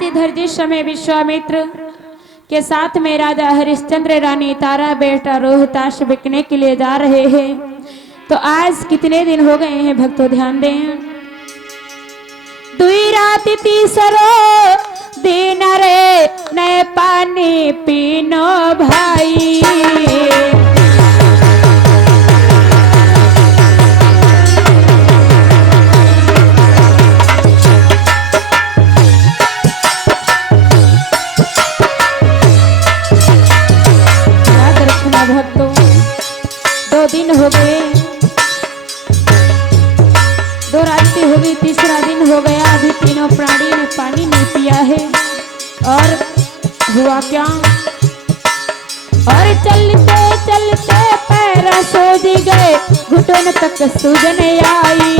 आज इधर जिस समय विश्वामित्र के साथ में राजा हरिश्चंद्र रानी तारा बेटा रोहिताश बिकने के लिए जा रहे हैं, तो आज कितने दिन हो गए हैं भक्तों, ध्यान दें। दुई रात तीसरो दिन रे न पानी पीनो भाई, भक्तों 2 दिन हो गए, 2 रात्रि हो गई, तीसरा दिन हो गया, अभी तीनों प्राणी ने पानी नहीं पिया है। और हुआ क्या, और चलते चलते पैर सूज गए, घुटन तक सूजन आई।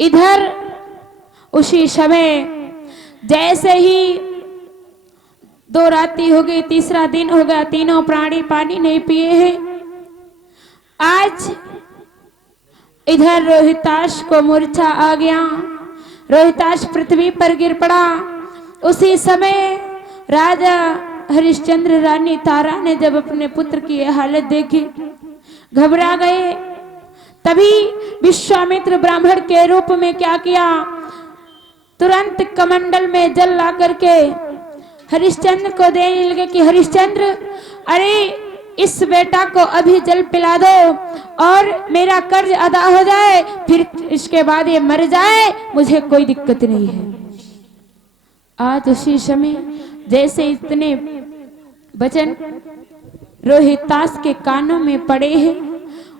इधर उसी समय जैसे ही 2 रात्रि हो गई, तीसरा दिन हो गया, तीनों प्राणी पानी नहीं पिए हैं। आज इधर रोहिताश को मूर्छा आ गया, रोहिताश पृथ्वी पर गिर पड़ा। उसी समय राजा हरिश्चंद्र रानी तारा ने जब अपने पुत्र की यह हालत देखी, घबरा गए। तभी विश्वामित्र ब्राह्मण के रूप में क्या किया, तुरंत कमंडल में जल ला करके हरिश्चंद्र को देने लगे कि हरिश्चंद्र, अरे इस बेटा को अभी जल पिला दो और मेरा कर्ज अदा हो जाए, फिर इसके बाद ये मर जाए, मुझे कोई दिक्कत नहीं है। आज उसी समय जैसे इतने वचन रोहितास के कानों में पड़े हैं,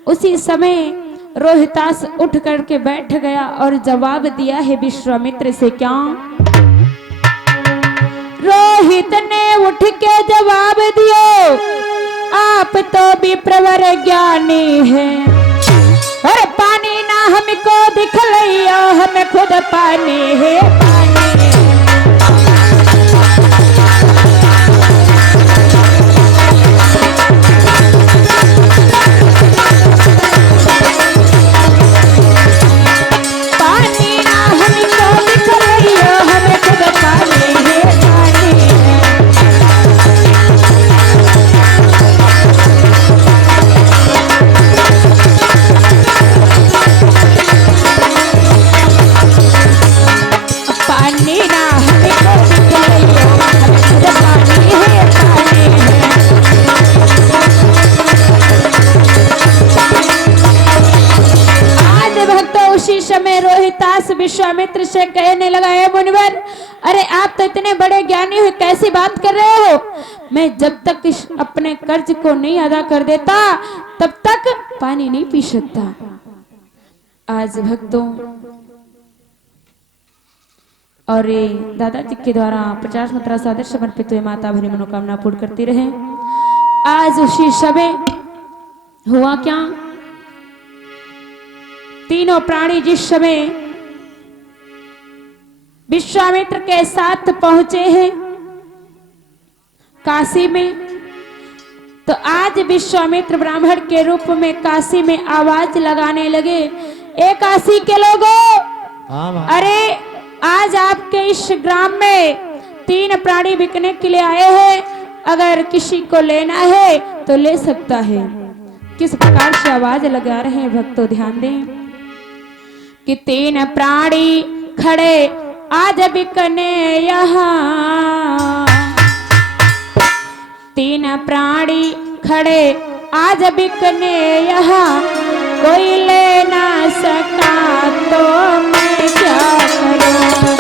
उसी समय रोहितास उठ करके बैठ गया और जवाब दिया है विश्वामित्र से। क्या रोहित ने उठ के जवाब दियो, आप तो विप्रवर ज्ञानी हैं, और पानी ना हमको दिखलइयो, हमें खुद पानी है पानी। रोहितास विश्वामित्र से कहने लगा, है मुनिवर, अरे आप तो इतने बड़े ज्ञानी हो, कैसी बात कर रहे हो? मैं जब तक अपने कर्ज को नहीं अदा कर देता तब तक पानी नहीं पी सकता। आज भक्तों और दादाजी के द्वारा 50 मंत्रा सादर समर्पित हुए, माता भरी मनोकामना पूर्ण करती रहे। आज उसी समय हुआ क्या, तीनों प्राणी जिस समय विश्वामित्र के साथ पहुंचे हैं काशी में, तो आज विश्वामित्र ब्राह्मण के रूप में काशी में आवाज लगाने लगे, ए काशी के लोगों, अरे आज आपके इस ग्राम में 3 प्राणी बिकने के लिए आए हैं, अगर किसी को लेना है तो ले सकता है। किस प्रकार से आवाज लगा रहे हैं भक्तों, ध्यान दें कि 3 प्राणी खड़े आज बिकने यहाँ, 3 प्राणी खड़े आज बिकने यहाँ कोई ले ना सका तो मैं क्या करूं।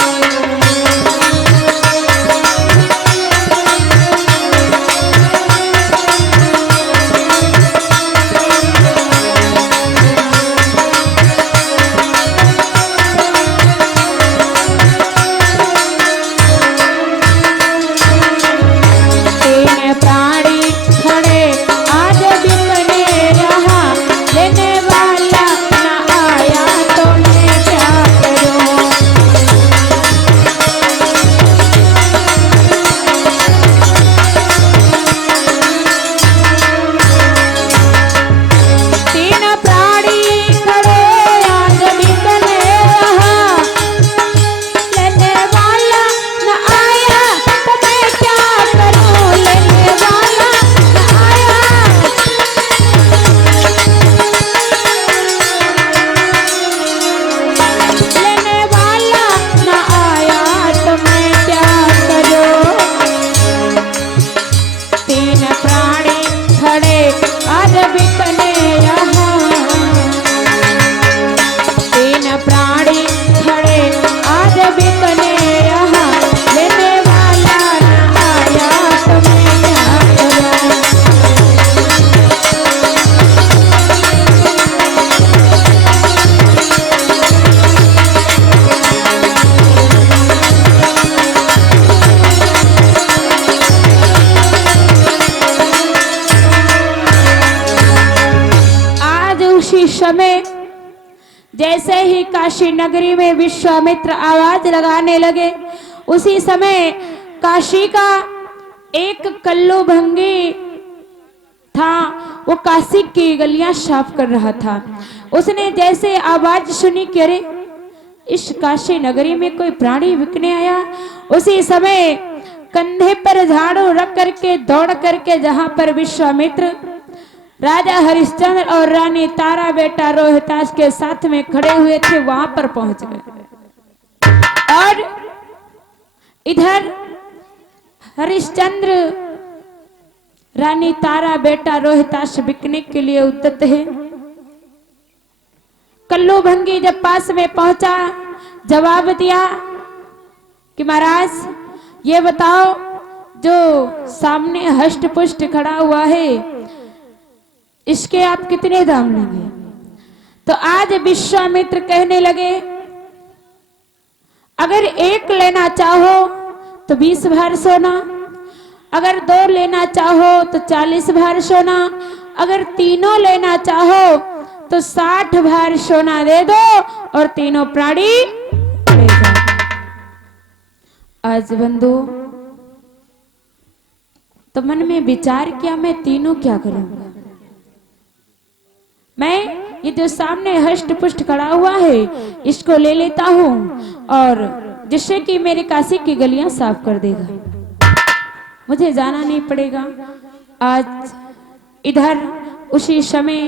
समय जैसे ही काशी नगरी में विश्वामित्र आवाज लगाने लगे, उसी समय काशी का एक कल्लू भंगी था, वो काशी की गलियां साफ कर रहा था। उसने जैसे आवाज सुनी कि अरे इस काशी नगरी में कोई प्राणी बिकने आया, उसी समय कंधे पर झाड़ू रख करके दौड़ करके जहां पर विश्वामित्र राजा हरिश्चंद्र और रानी तारा बेटा रोहितास के साथ में खड़े हुए थे, वहां पर पहुंच गए। और इधर हरिश्चंद्र रानी तारा बेटा रोहितास बिकने के लिए उद्यत है। कल्लू भंगी जब पास में पहुंचा, जवाब दिया कि महाराज ये बताओ, जो सामने हष्ट पुष्ट खड़ा हुआ है इसके आप कितने दाम लेंगे। तो आज विश्वामित्र कहने लगे, अगर एक लेना चाहो तो 20 भार सोना, अगर 2 लेना चाहो तो 40 भार सोना, अगर तीनों लेना चाहो तो 60 भार सोना दे दो और तीनों प्राणी ले जाओ। आज बंधु तो मन में विचार किया, मैं तीनों क्या करूंगा। मैं ये जो सामने हष्ट पुष्ट खड़ा हुआ है इसको ले लेता हूं, और जिससे कि मेरे काशी की गलियां साफ कर देगा, मुझे जाना नहीं पड़ेगा। आज इधर उसी समय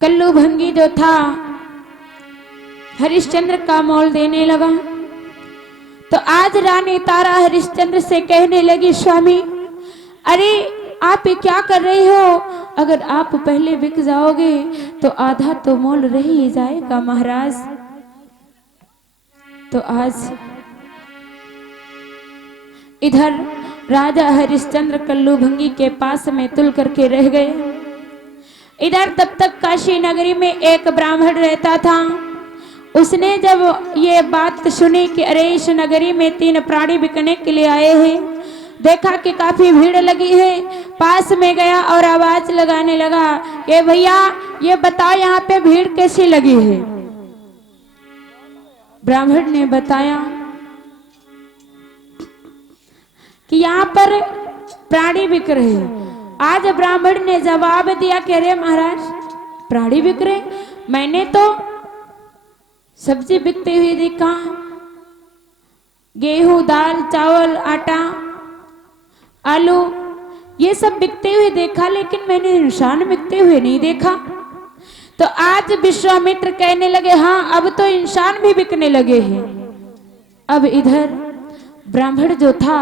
कल्लू भंगी जो था हरिश्चंद्र का मोल देने लगा। तो आज रानी तारा हरिश्चंद्र से कहने लगी, स्वामी अरे आप ये क्या कर रही हो, अगर आप पहले बिक जाओगे तो आधा तो मोल रह ही जाएगा महाराज। तो आज इधर राजा हरिश्चंद्र कल्लू भंगी के पास में तुल करके रह गए। इधर तब तक काशी नगरी में एक ब्राह्मण रहता था। उसने जब ये बात सुनी कि अरे इस नगरी में 3 प्राणी बिकने के लिए आए हैं, देखा कि काफी भीड़ लगी है, पास में गया और आवाज लगाने लगा कि भैया ये बताओ यहाँ पे भीड़ कैसी लगी है। ब्राह्मण ने बताया कि यहाँ पर प्राणी बिक रहे हैं। आज ब्राह्मण ने जवाब दिया कि अरे महाराज प्राणी बिक रहे, मैंने तो सब्जी बिकते हुए देखा, गेहूं दाल चावल आटा आलू ये सब बिकते हुए देखा, लेकिन मैंने इंसान बिकते हुए नहीं देखा। तो आज विश्वामित्र कहने लगे, हाँ अब तो इंसान भी बिकने लगे हैं। अब इधर ब्राह्मण जो था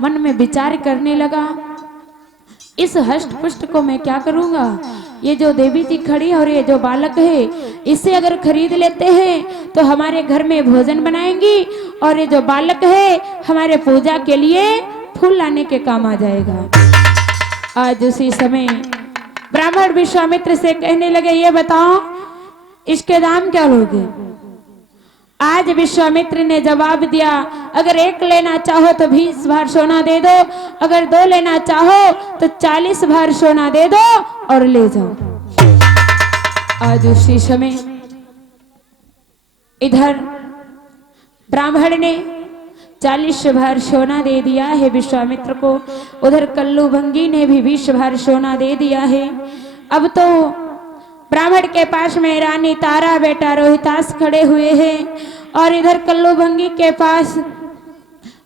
मन में विचार करने लगा, इस हष्ट पुष्ट को मैं क्या करूंगा? ये जो देवी जी खड़ी और ये जो बालक है, इसे अगर खरीद लेते हैं तो हमारे घर में भोजन बनाएंगी, और ये जो बालक है हमारे पूजा के लिए फूल लाने के काम आ जाएगा। आज उसी समय ब्राह्मण विश्वामित्र से कहने लगे, ये बताओ इसके दाम क्या लोगे? आज विश्वामित्र ने जवाब दिया, अगर एक लेना चाहो तो 20 भार सोना दे दो, अगर 2 लेना चाहो तो 40 भार सोना दे दो और ले जाओ। आज उसी समय इधर ब्राह्मण ने 40 भार सोना दे दिया है विश्वामित्र को, उधर कल्लू भंगी ने भी 20 भार सोना दे दिया है। अब तो ब्राह्मण के पास में रानी तारा बेटा रोहितास खड़े हुए हैं, और इधर कल्लू भंगी के पास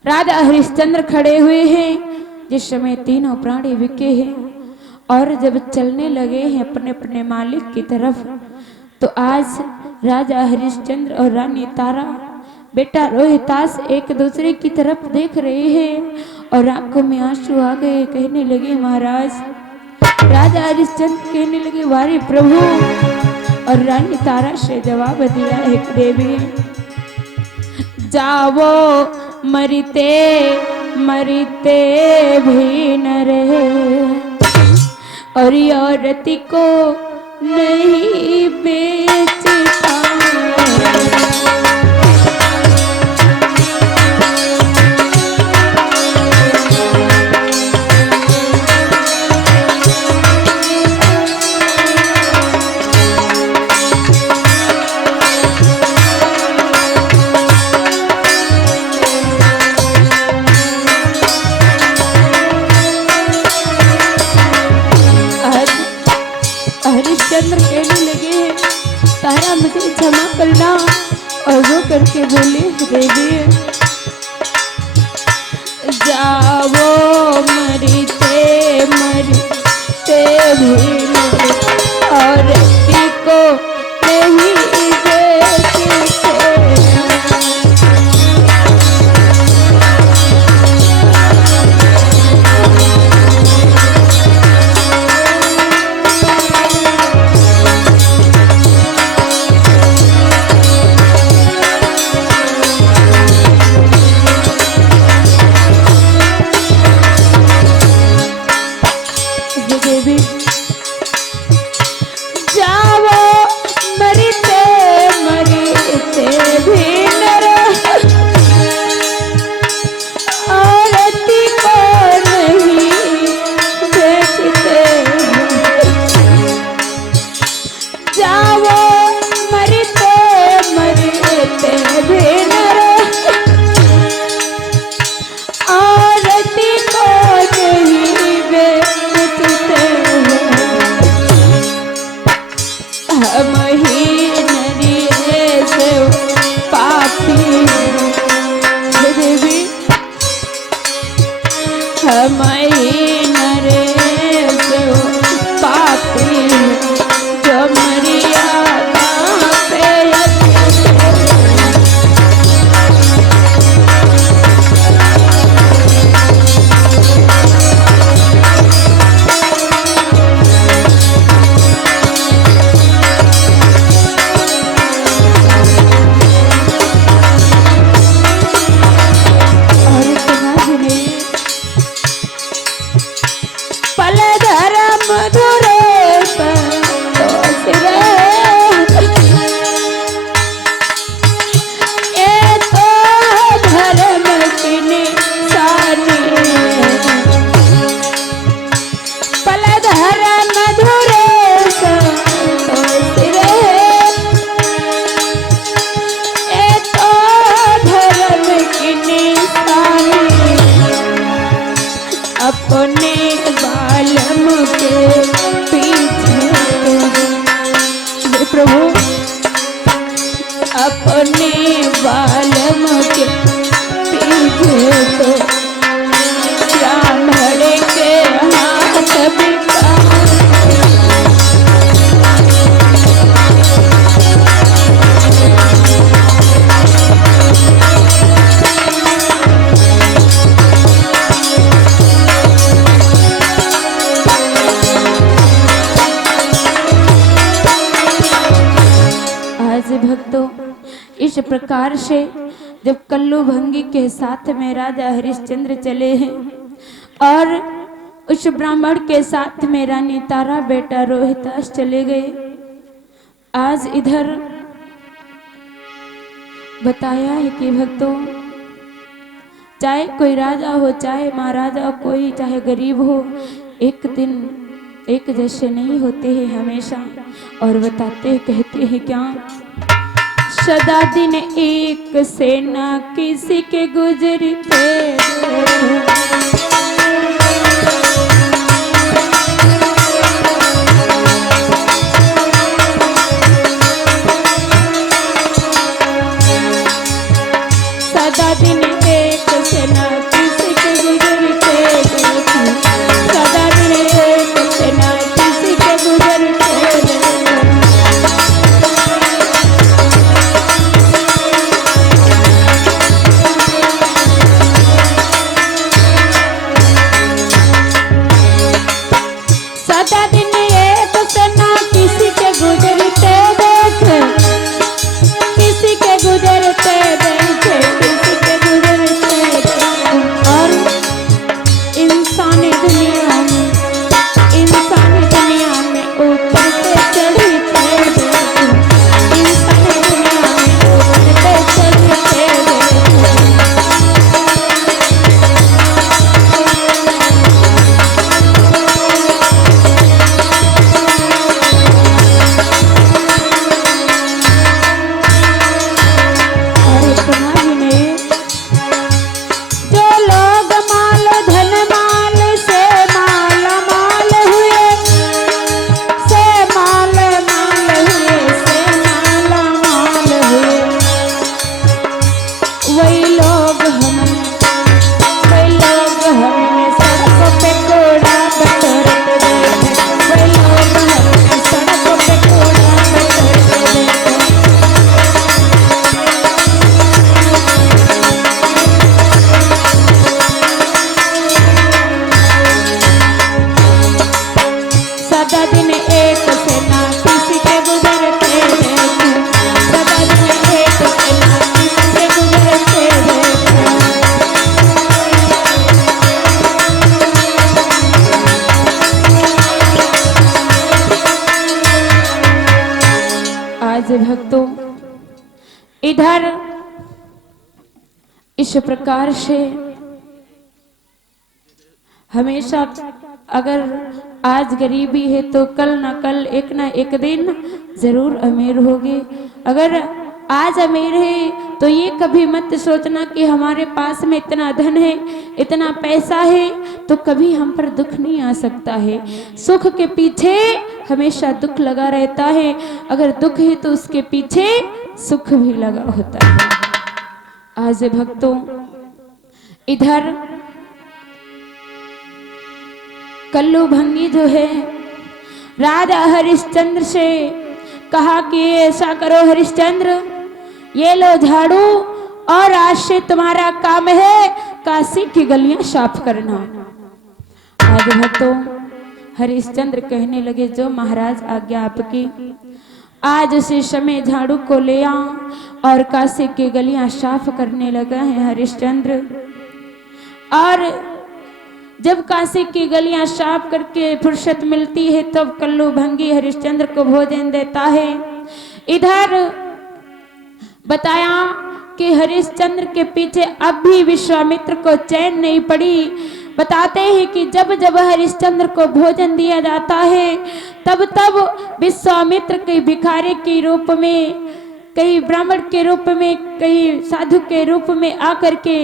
राजा हरिश्चंद्र खड़े हुए हैं। जिस समय तीनों प्राणी बिके हैं और जब चलने लगे हैं अपने अपने मालिक की तरफ, तो आज राजा हरिश्चंद्र और रानी तारा बेटा रोहितास एक दूसरे की तरफ देख रहे हैं और आंखों में आंसू आ गए। कहने लगे, महाराज, राजा हरिश्चंद्र कहने लगे, वारे प्रभु, और रानी तारा से जवाब दिया है, देवी जावो मरते मरते भी न रहे, और औरती को नहीं बेचता। हरिश्चंद्र कहने लगे, तारा मुझे क्षमा करना, और वो करके बोले, देवी जाओ मरते मरते भी और रत्ती को नहीं बेचते। प्रकार से जब कल्लू भंगी के साथ में राजा हरिश्चंद्र चले हैं और उस ब्राह्मण के साथ में रानी तारा बेटा रोहितास चले गए। आज इधर बताया है कि भक्तों, चाहे कोई राजा हो, चाहे महाराजा, कोई चाहे गरीब हो, एक दिन एक जैसे नहीं होते हैं हमेशा। और बताते कहते हैं क्या, सदा दिन एक से ना किसी के गुजरते, सदा दिन एक से ना किसी के गुजरते, सदा दिन एक से ना किसी के गुजरते। सदा दिन एक से ना किसी के गुजरते देख, किसी के गुजरते देख, किसी के गुजरते देख। और इंसानी दुनिया में, इंसानी दुनिया में ऊपर से चढ़ते देख, इंसानी दुनिया में ऊपर से चढ़ते देख। जो लोग माल धन माल से माला माल हुए, से माल माल हुए, से माला माल हुए, वही लोग हमने, वही लोग हमने सड़कों पे कूड़ा बटोरते देखे, वही लोग हमने सड़कों पे कूड़ा बटोरते देखे। सदा दिन एक से ना किसी के गुजरते देख, सदा दिन एक से ना किसी के गुजरते देख। आज भक्तों, इधर इस प्रकार से हमेशा, अगर आज गरीबी है तो कल ना कल, एक ना एक दिन जरूर अमीर होगी। अगर आज अमीर है तो ये कभी मत सोचना कि हमारे पास में इतना धन है, इतना पैसा है, तो कभी हम पर दुख नहीं आ सकता है। सुख के पीछे हमेशा दुख लगा रहता है, अगर दुख है तो उसके पीछे सुख भी लगा होता है। आज भक्तों, इधर कल्लू भंगी जो है राजा हरिश्चंद्र से कहा कि ऐसा करो हरिश्चंद्र, ये लो झाड़ू और आज से तुम्हारा काम है काशी की गलियां साफ करना। आज भक्तों, हरिश्चंद्र कहने लगे जो महाराज आज्ञा आपकी। आज उसी समय झाड़ू को ले आ और काशी की गलियां साफ करने लगा है हरिश्चंद्र। और जब काशी की गलियां साफ करके फुर्सत मिलती है तब कल्लू भंगी हरिश्चंद्र को भोजन देता है। इधर बताया कि हरिश्चंद्र के पीछे अब भी विश्वामित्र को चैन नहीं पड़ी। बताते हैं कि जब जब हरिश्चंद्र को भोजन दिया जाता है तब तब विश्वामित्र कई भिखारी के रूप में, कई ब्राह्मण के रूप में, कई साधु के रूप में आकर के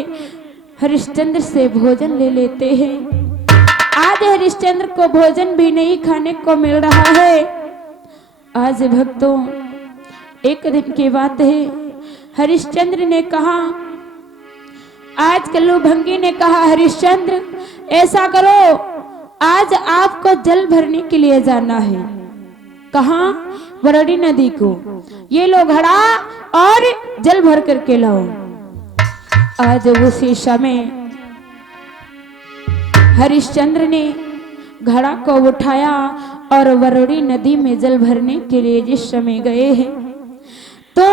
हरिश्चंद्र से भोजन ले लेते हैं। आज हरिश्चंद्र को भोजन भी नहीं खाने को मिल रहा है। आज भक्तों, एक दिन की बात है, हरिश्चंद्र ने कहा, आज कल्लू भंगी ने कहा हरिश्चंद्र ऐसा करो, आज आपको जल भरने के लिए जाना है। कहाँ? वरड़ी नदी को। ये लो घड़ा और जल भर करके लाओ। आज उसी समय हरिश्चंद्र ने घड़ा को उठाया और वरुणी नदी में जल भरने के लिए जिस समय गए हैं तो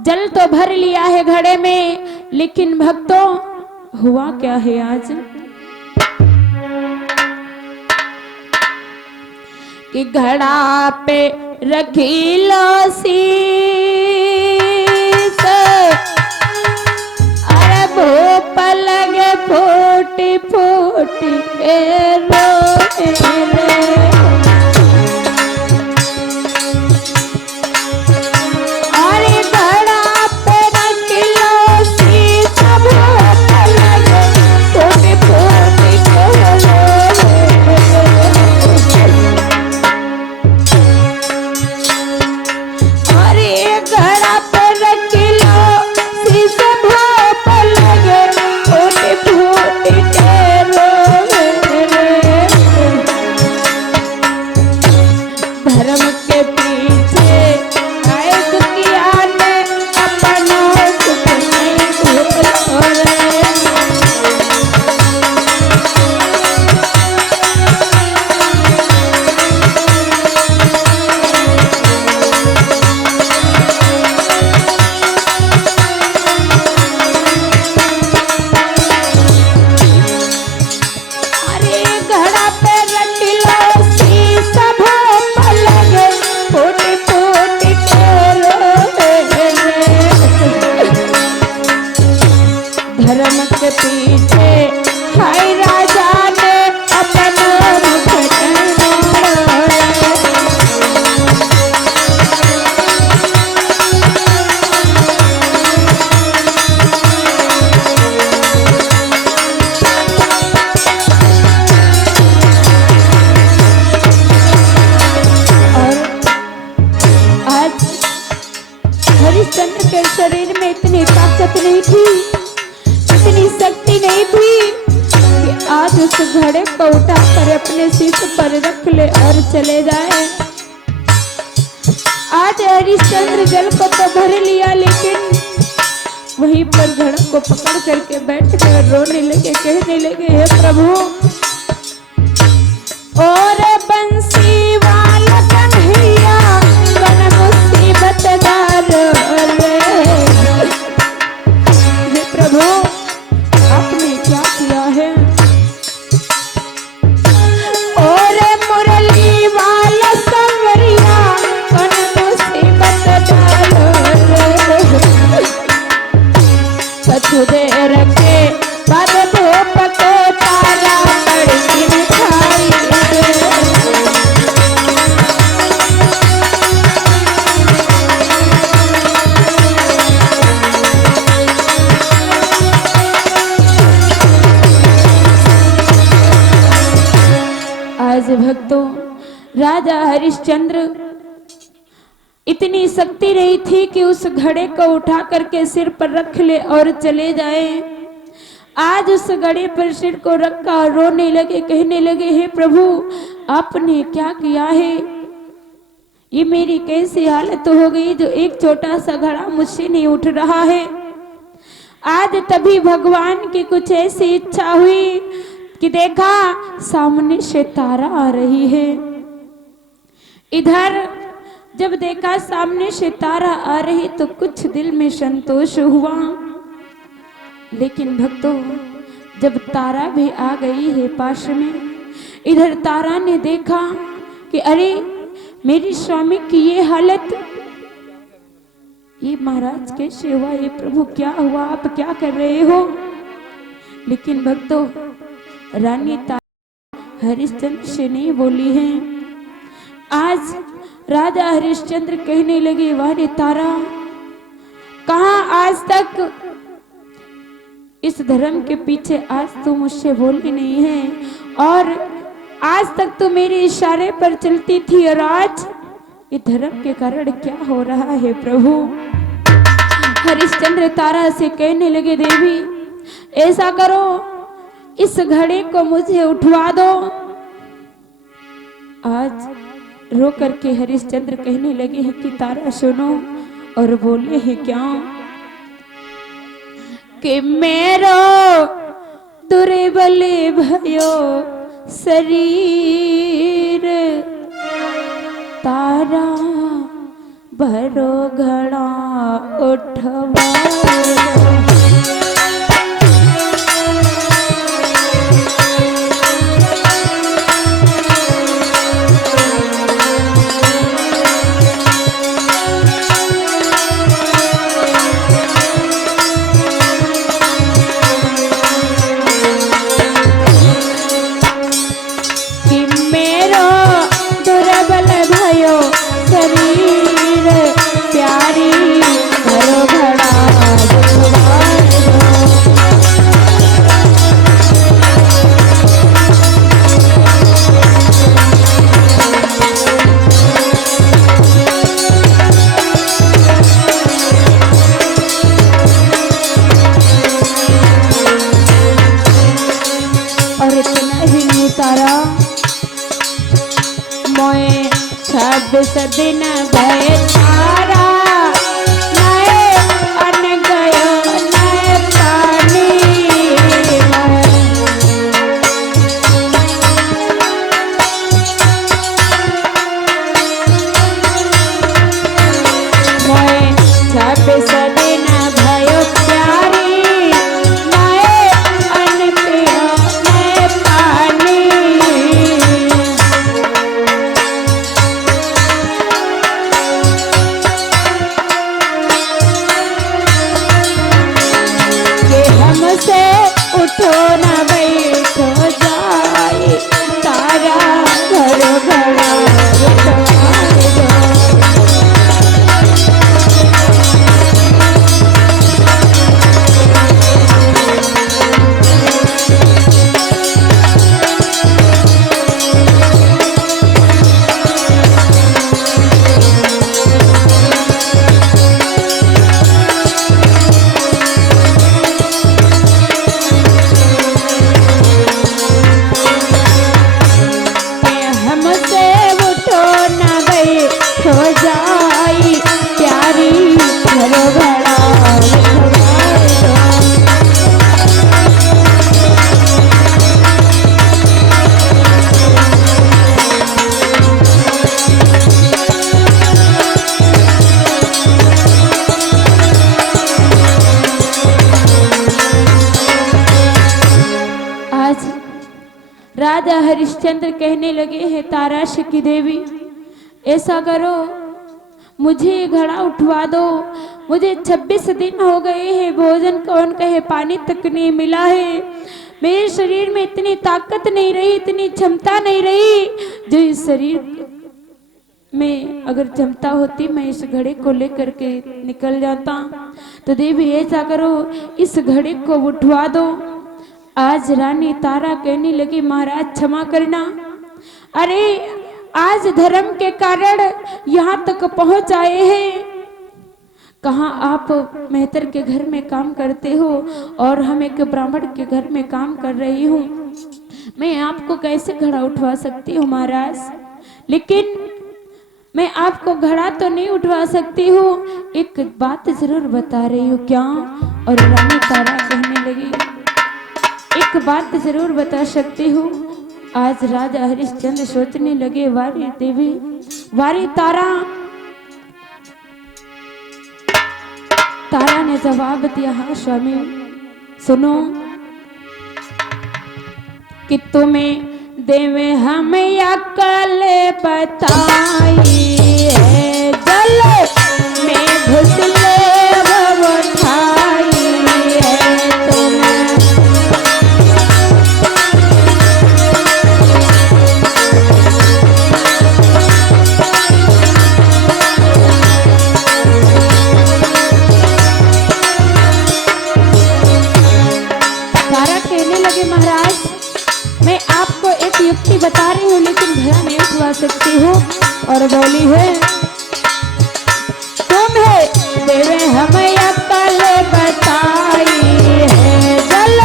जल तो भर लिया है घड़े में, लेकिन भक्तों हुआ क्या है आज कि घड़ा पे रखी लो शीश, अरे भूप लगे फूटी फूटी रो हरिश्चंद्र के शरीर में इतनी ताकत नहीं थी, इतनी शक्ति नहीं थी कि आज उस घड़े को उठाकर अपने सिर पर रख ले और चले जाए। आज हरिश्चंद्र जल को तो भर लिया, लेकिन वहीं पर घड़ा को पकड़ करके बैठ कर रोने लगे, कहने लगे, हे प्रभु और बंसी वाला कन्हैया बन मुसीबत दार, हे प्रभु आपने क्या किया है। और मुरली वाला संवरिया बन मुसीबत दार, कछु देर के बाद धूप को तारा पड़ती दिखाई दे। आज भक्तों राजा हरिश्चंद्र इतनी शक्ति नहीं थी कि उस घड़े को उठा करके सिर पर रख ले और चले जाए। आज उस घड़े पर सिर को रखा और रोने लगे, कहने लगे, हे प्रभु आपने क्या किया है, ये मेरी कैसी हालत हो गई जो एक छोटा सा घड़ा मुझसे नहीं उठ रहा है। आज तभी भगवान की कुछ ऐसी इच्छा हुई कि देखा सामने से तारा आ रही है। इधर जब देखा सामने से तारा आ रही तो कुछ दिल में संतोष हुआ, लेकिन भक्तों जब तारा भी आ गई है पास में, इधर तारा ने देखा कि अरे मेरी स्वामी की ये हालत, ये महाराज कैसे हुआ, ये प्रभु क्या हुआ, आप क्या कर रहे हो। लेकिन भक्तों रानी तारा हरिश्चंद्र से नहीं बोली है। आज राजा हरिश्चंद्र कहने लगे, वारे तारा कहां आज तक इस धर्म के पीछे आज तो मुझसे बोली नहीं है, और आज तक तो मेरे इशारे पर चलती थी, और आज ये धर्म के कारण क्या हो रहा है प्रभु। हरिश्चंद्र तारा से कहने लगे, देवी ऐसा करो इस घड़े को मुझे उठवा दो। आज रो करके हरिश्चंद्र कहने लगे हैं कि तारा सुनो, और बोले हैं क्या कि मेरो दुर्बल भयो शरीर, तारा भरो घड़ा उठ 26 दिन भय तारा नए अन गयो नए पानी मोए 26 दिन भयो प्यारी नए अन पियो नए पानी के हमसे उठो न बैठो जाए तारा घर घड़ा उठवाए दो। के हमसे उठो न बैठो जाई प्यारी घरो घड़ा उठवाए दो। आज राजा हरिश्चंद्र कहने लगे हैं ताराश की देवी ऐसा करो मुझे ये घड़ा उठवा दो। मुझे 26 दिन हो गए हैं भोजन कौन कहे पानी तक नहीं मिला है। मेरे शरीर में इतनी ताकत नहीं रही इतनी क्षमता नहीं रही जो इस शरीर में अगर क्षमता होती मैं इस घड़े को लेकर के निकल जाता। तो देवी ऐसा करो इस घड़े को उठवा दो। आज रानी तारा कहने लगी महाराज क्षमा करना। अरे आज धर्म के कारण यहाँ तक पहुंच आए हैं। कहाँ आप मेहतर के घर में काम करते हो और हम एक ब्राह्मण के घर में काम कर रही हूँ। मैं आपको कैसे घड़ा उठवा सकती हूँ महाराज। लेकिन मैं आपको घड़ा तो नहीं उठवा सकती हूँ एक बात जरूर बता रही हूँ क्या। और रानी तारा कहने लगी एक बात जरूर बता सकती हूँ। आज राजा हरिश्चंद्र सोचने लगे वारी देवी वारी तारा। तारा ने जवाब दिया हाँ स्वामी सुनो कि तुम्हें देवे हमें अकल बताई है जल में घुसले वो उठाई है तुम्हें। महाराज मैं आपको एक युक्ति बता रही हूँ लेकिन घड़ा नहीं उठवा सकती हूँ। और बोली है तुम्हें देवे हमें अकल बताई है जल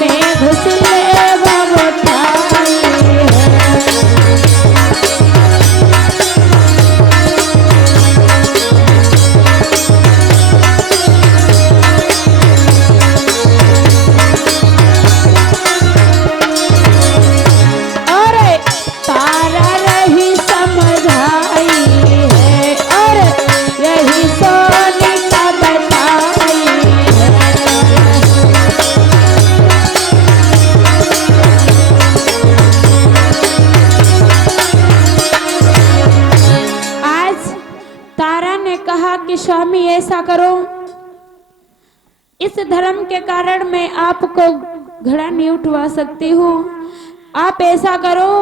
में घुसले वो उठाई है। स्वामी ऐसा करो इस धर्म के कारण मैं आपको घड़ा नहीं उठवा सकती हूँ। आप ऐसा करो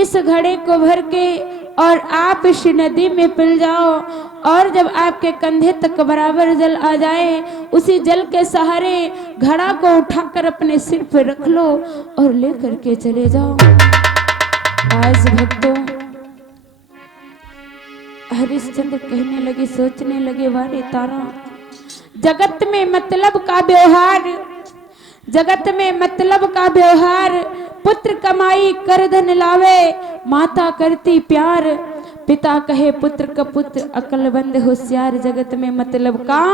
इस घड़े को भर के और आप इस नदी में पिल जाओ और जब आपके कंधे तक बराबर जल आ जाए उसी जल के सहारे घड़ा को उठाकर अपने सिर पर रख लो और लेकर के चले जाओ। आज भक्तों हरिश्चंद्र कहने लगे सोचने लगे वारे तारा जगत में मतलब का व्यवहार जगत में मतलब का व्यवहार पुत्र कमाई कर धन लावे माता करती प्यार पिता कहे पुत्र का पुत्र, अकलमंद होशियार, जगत में मतलब का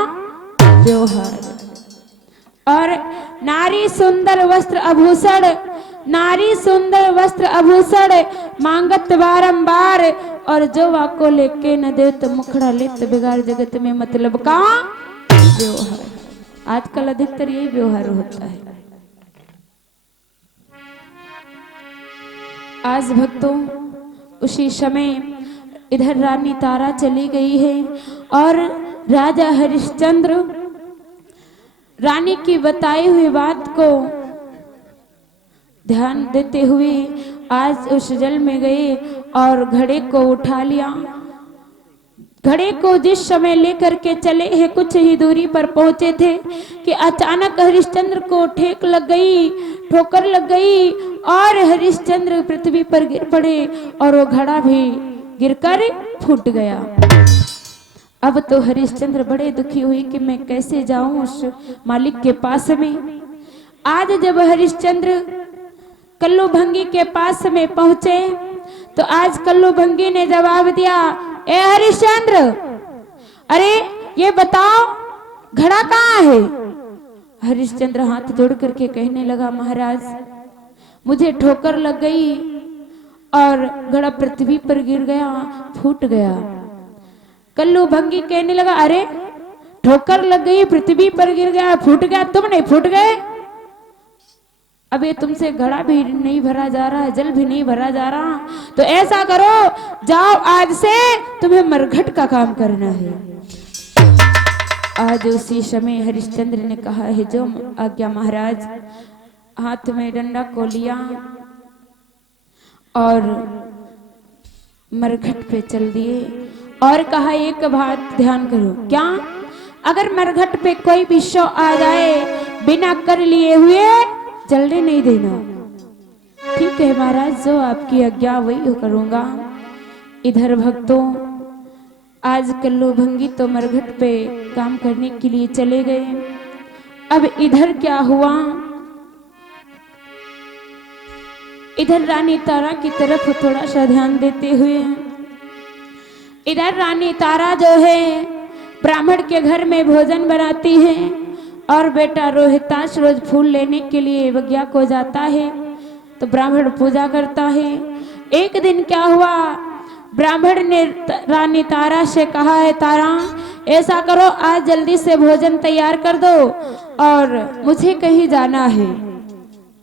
व्यवहार। और नारी सुंदर वस्त्र आभूषण, नारी सुंदर वस्त्र आभूषण मांगत बारंबार, और जो वाको लेके न दे तो मुखड़ा लेत बिगाड़, जगत में मतलब का व्यवहार। आजकल अधिकतर यही व्यवहार होता है। आज भक्तों उसी समय इधर रानी तारा चली गई है और राजा हरिश्चंद्र रानी की बताई हुई बात को ध्यान देते हुए आज उस जल में गए और घड़े को उठा लिया। घड़े को जिस समय लेकर के चले हैं, कुछ ही दूरी पर पहुंचे थे कि अचानक हरिश्चंद्र को ठेक लग गई, ठोकर लग गई और हरिश्चंद्र पृथ्वी पर गिर पड़े और वो घड़ा भी गिरकर फूट गया। अब तो हरिश्चंद्र बड़े दुखी हुए कि मैं कैसे जाऊं उस मालिक के पास में। आज जब हरिश्चंद्र कल्लू भंगी के पास में पहुंचे तो आज कल्लू भंगी ने जवाब दिया, ए हरिश्चंद्र, अरे ये बताओ घड़ा कहाँ है? हरिश्चंद्र हाथ जोड़ करके कहने लगा, महाराज मुझे ठोकर लग गई और घड़ा पृथ्वी पर गिर गया, फूट गया। कल्लू भंगी कहने लगा, अरे ठोकर लग गई, पृथ्वी पर गिर गया, फूट गया, तुम नहीं फूट गए? अब ये तुमसे घड़ा भी नहीं भरा जा रहा है, जल भी नहीं भरा जा रहा, तो ऐसा करो, जाओ आज से तुम्हें मरघट का काम करना है। आज उसी समय हरिश्चंद्र ने कहा है जो आज्ञा महाराज। हाथ में डंडा को लिया और मरघट पे चल दिए और कहा एक बात ध्यान करो, क्या? अगर मरघट पे कोई भी शव आ जाए, बिना कर लिए हुए जलने नहीं देना। ठीक है महाराज, जो आपकी आज्ञा वही करूंगा। इधर भक्तों आज कल्लू भंगी तो मरघट पे काम करने के लिए चले गए। अब इधर क्या हुआ, इधर रानी तारा की तरफ थोड़ा सा ध्यान देते हुए, इधर रानी तारा जो है ब्राह्मण के घर में भोजन बनाती है और बेटा रोहिताश रोज फूल लेने के लिए बगिया को जाता है तो ब्राह्मण पूजा करता है। एक दिन क्या हुआ, ब्राह्मण ने रानी तारा से कहा है, तारा ऐसा करो आज जल्दी से भोजन तैयार कर दो और मुझे कहीं जाना है।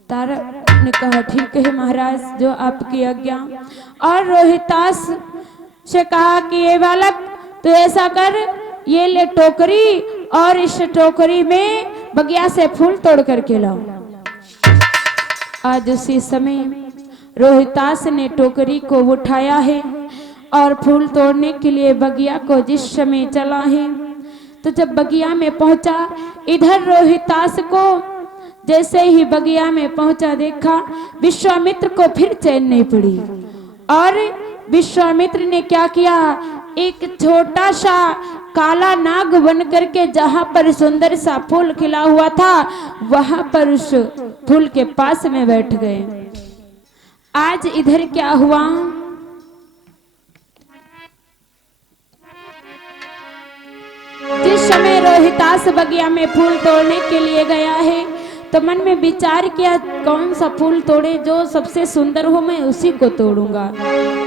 तारा ने कहा ठीक है महाराज, जो आपकी आज्ञा। और रोहितास से कहा कि ये बालक तो ऐसा कर, ये ले टोकरी और इस टोकरी में बगिया से फूल तोड़ करके लाओ। आज उसी समय रोहितास ने टोकरी को उठाया है और फूल तोड़ने के लिए बगिया को जिस समय चला है, तो जब बगिया में पहुंचा, इधर रोहितास को जैसे ही बगिया में पहुंचा देखा, विश्वामित्र को फिर चैन नहीं पड़ी और विश्वामित्र ने क्या किया, एक छोटा सा काला नाग बन करके जहां पर सुंदर सा फूल खिला हुआ था वहां पर उस फूल के पास में बैठ गए। आज इधर क्या हुआ, जिस समय रोहितास बगिया में फूल तोड़ने के लिए गया है तो मन में विचार किया कौन सा फूल तोड़े, जो सबसे सुंदर हो मैं उसी को तोड़ूंगा,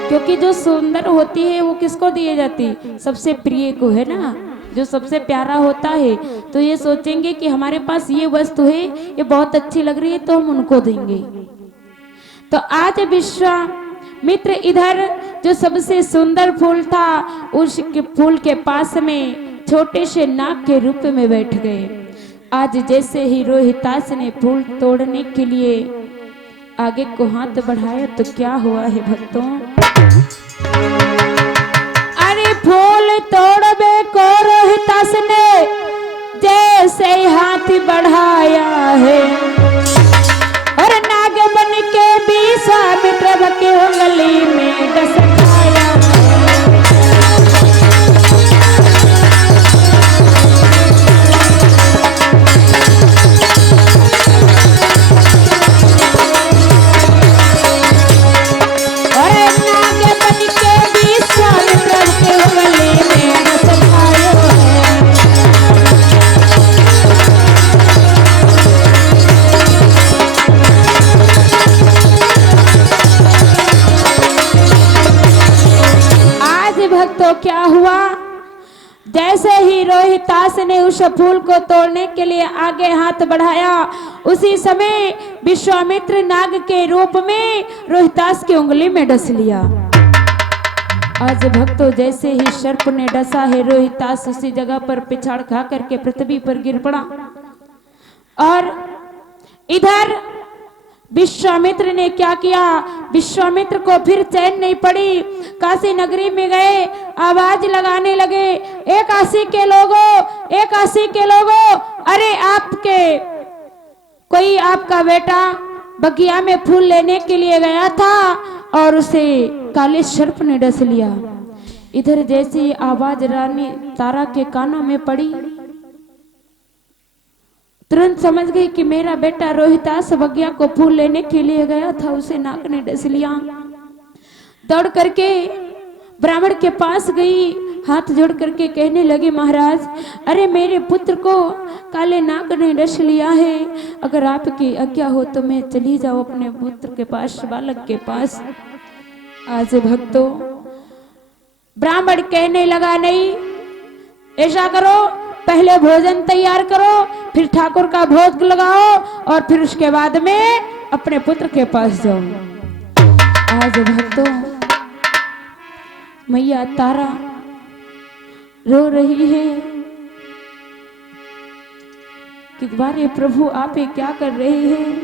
क्योंकि जो सुंदर होती है वो किसको दी जाती, सबसे प्रिय को, है ना, जो सबसे प्यारा होता है। तो ये सोचेंगे कि हमारे पास ये वस्तु है, ये बहुत अच्छी लग रही है तो हम उनको देंगे। तो आज विश्वामित्र इधर जो सबसे सुंदर फूल था उस फूल के पास में छोटे से नाग के रूप में बैठ गए। आज जैसे ही रोहितास ने फूल तोड़ने के लिए आगे को हाथ बढ़ाया तो क्या हुआ है भक्तों, अरे फूल तोड़बे को रोहितास ने जैसे ही हाथ बढ़ाया है और नाग बन के विश्वामित्र के उंगली में डस खाया। भक्तों क्या हुआ, जैसे ही रोहितास ने उस फूल को तोड़ने के लिए आगे हाथ बढ़ाया, उसी समय विश्वामित्र नाग के रूप में रोहितास की उंगली में डस लिया। आज भक्तों जैसे ही सर्प ने डसा है, रोहितास उसी जगह पर पिछाड़ खा करके पृथ्वी पर गिर पड़ा। और इधर विश्वामित्र ने क्या किया, विश्वामित्र को फिर चैन नहीं पड़ी। काशी नगरी में गए, आवाज लगाने लगे, ए काशी के लोगों, ए काशी के लोगों, अरे आपके कोई आपका बेटा बगिया में फूल लेने के लिए गया था और उसे काले सर्प ने डस लिया। इधर जैसी आवाज रानी तारा के कानों में पड़ी, तुरंत समझ गई कि मेरा बेटा रोहितास बगिया को फूल लेने के लिए गया था, उसे नाग ने डस लिया। दौड़ करके ब्राह्मण के पास गई, हाथ जोड़ करके कहने लगी, महाराज अरे मेरे पुत्र को काले नाग ने डस लिया है, अगर आपकी आज्ञा हो तो मैं चली जाऊं अपने पुत्र के पास, बालक के पास। आज भक्तों ब्राह्मण कहने लगा, नहीं ऐसा करो, पहले भोजन तैयार करो, फिर ठाकुर का भोग लगाओ और फिर उसके बाद में अपने पुत्र के पास जाओ। आज भक्तों मैया तारा रो रही है कि द्वारे प्रभु आप ये क्या कर रहे हैं,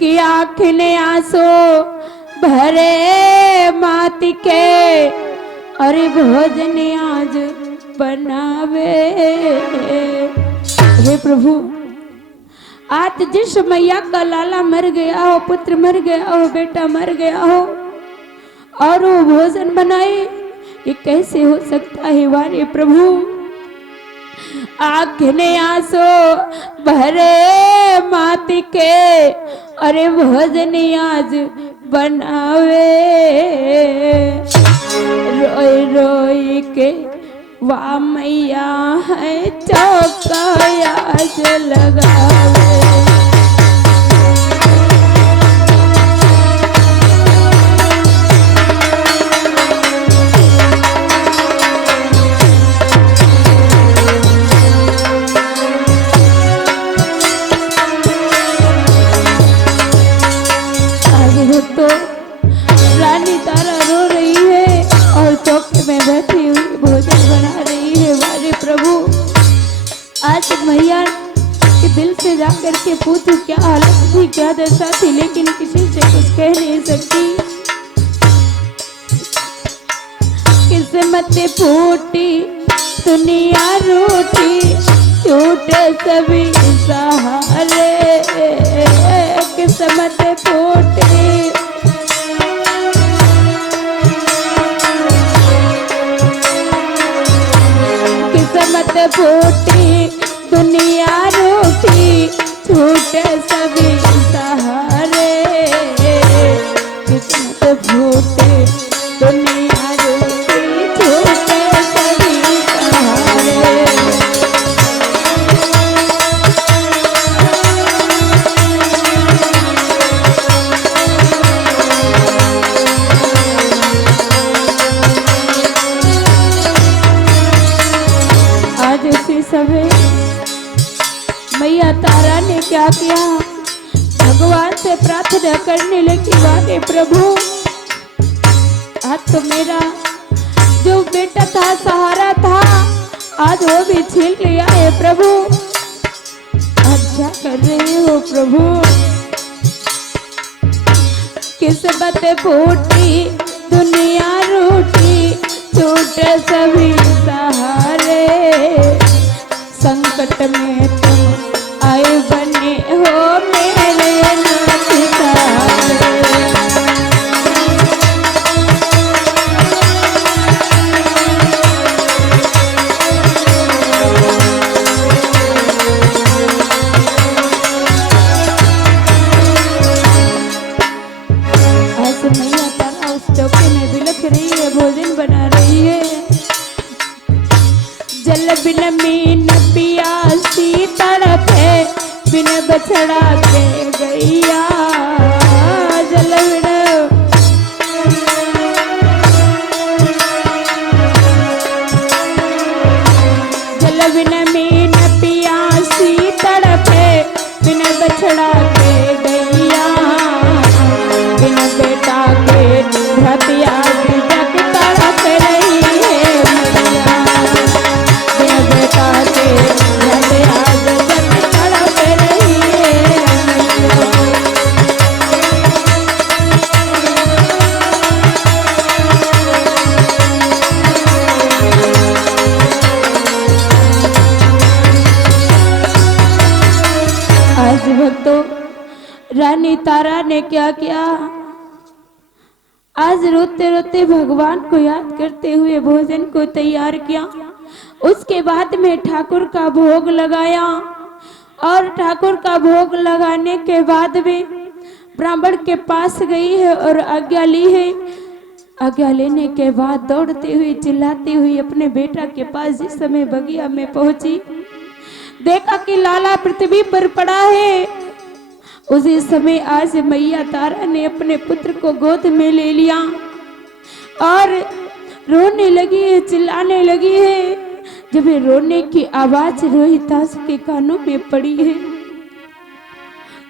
कि आँख ने आंसू भरे माती के, अरे भोजन आज बनावे। हे प्रभु आज जिस मैया का लाला मर गया हो, पुत्र मर गया हो, बेटा मर गया हो और वो भोजन बनाए, ये कैसे हो सकता है वारे प्रभु। आँख ने आंसू भरे माती के, अरे भोजन आज बनावे। रोई रोई के वाह मैया है चौका आज लगावे। तो रानी तारा रो रही है और चौके में बैठी हुई भोजन बना रही है। वारे प्रभु आज मैया के दिल से जाकर के पूछूं क्या हालत थी, क्या दशा थी, लेकिन किसी से कुछ कह नहीं सकती। किस्मत फूटी दुनिया रूठी, छूटे सभी सहारे। किस्मत फूटी किस्मत फूटी दुनिया रूठी, छूटे सभी सहारे। किस्मत फूटी दुनिया रूठी, छूटे सभी सहारे। सवे मैया तारा ने क्या किया, भगवान से प्रार्थना करने लगी, वाहे प्रभु आज तो मेरा जो बेटा था, सहारा था, आज वो भी छीन लिया है प्रभु। आज क्या कर रहे हो प्रभु। किस्मत फूटी दुनिया रूठी, छूटे सभी सहारे। संकट में तुम आए बने हो मेरे नाथ सहारे। आज मैया तारा उस चौके में बिलख रही है, भोजन बना रही है। जल बिन मीन पियासी तड़पे, बिन बछड़ा के गैया। जल बिन तारा ने क्या किया, आज रोते रोते भगवान को याद करते हुए भोजन को तैयार किया। उसके बाद में ठाकुर का भोग लगाया और ठाकुर का भोग लगाने के बाद में ब्राह्मण के पास गई है और आज्ञा ली है। आज्ञा लेने के बाद दौड़ते हुए चिल्लाती हुई अपने बेटा के पास जिस समय बगिया में पहुंची, देखा कि लाला पृथ्वी पर पड़ा है। उसी समय आज मैया तारा ने अपने पुत्र को गोद में ले लिया और रोने लगी है, चिल्लाने लगी है। जब रोने की आवाज रोहितास के कानों में पड़ी है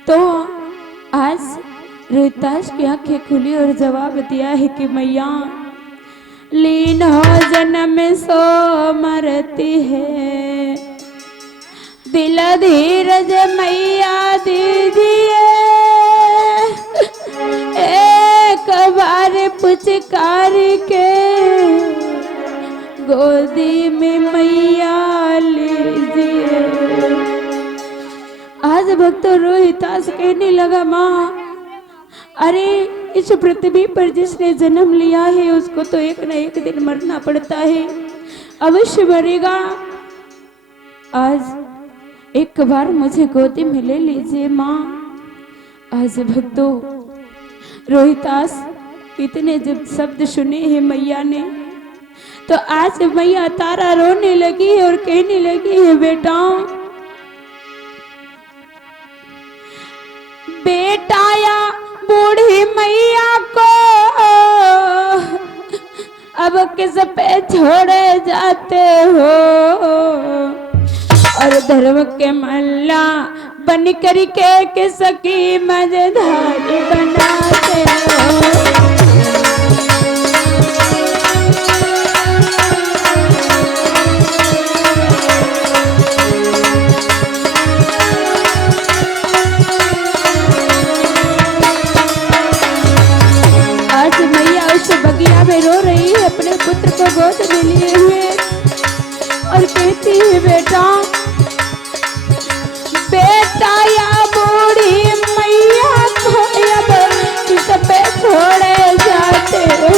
तो आज रोहितास की आंखें खुली और जवाब दिया है कि मैया लीन हो जन्म सो मरती है, दिल धीरज मैया दीजिए, एक बार पुचकार के गोदी में मैया लीजिए। आज भक्त रोहितास कहने लगा, माँ अरे इस पृथ्वी पर जिसने जन्म लिया है उसको तो एक न एक दिन मरना पड़ता है, अवश्य मरेगा। आज एक बार मुझे गोदी में ले लीजिए माँ। आज भक्तों रोहितास इतने जब शब्द सुने हैं मैया ने तो आज मैया तारा रोने लगी है और कहने लगी है, बेटा या बूढ़ी मैया को अब किस पे छोड़े जाते हो, और धर्म के मल्ला बन करके किसकी मजेदारी बनाते हो। बगिया में रो रही है अपने पुत्र को गोद में लिए हुए और कहती है, बेटा या बूढ़ी मैया को अब किस पे छोड़े जाते हो,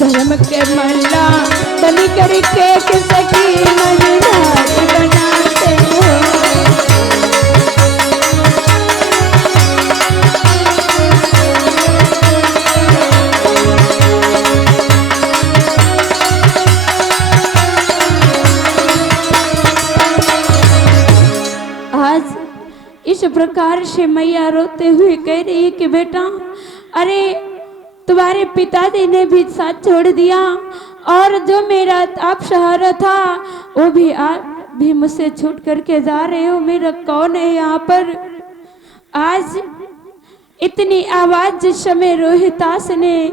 धर्म के मल्ला बन करके किसकी मजेदारी बनाते हो। इस प्रकार से मैया रोते हुए कह रही है कि बेटा अरे तुम्हारे पिताजी ने भी साथ छोड़ दिया और जो मेरा आप सहारा था वो भी आप भी मुझसे छूट करके जा रहे हो, मेरा कौन है यहाँ पर। आज इतनी आवाज जिस समय रोहितास ने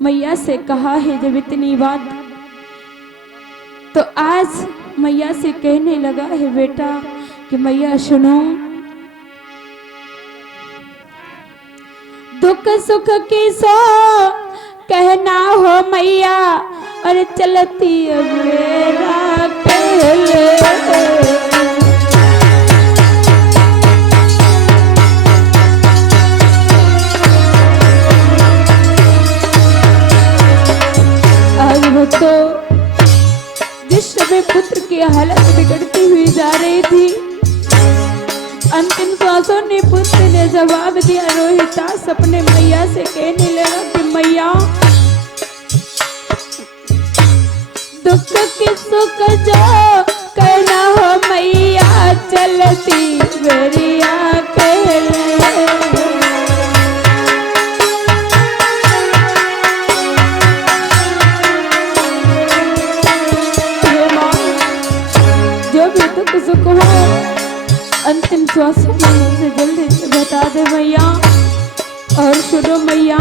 मैया से कहा है जब इतनी बात, तो आज मैया से कहने लगा है बेटा कि मैया सुनो, दुख सुख की सो कहना हो मैया, और चलती मेरा कहले। आज वो तो जिस समय पुत्र की हालत बिगड़ती हुई जा रही थी, अंतिम श्वासों ने पुत्र ने जवाब दिया। रोहितास अपने मैया से कहने लगा कि मैया दुख की सुख जो कहना हो मैया, चलती मेरी कहले। जो भी दुख सुख हो अंतिम श्वास में मुझे जल्दी से बता दे मैया। और सुनो मैया,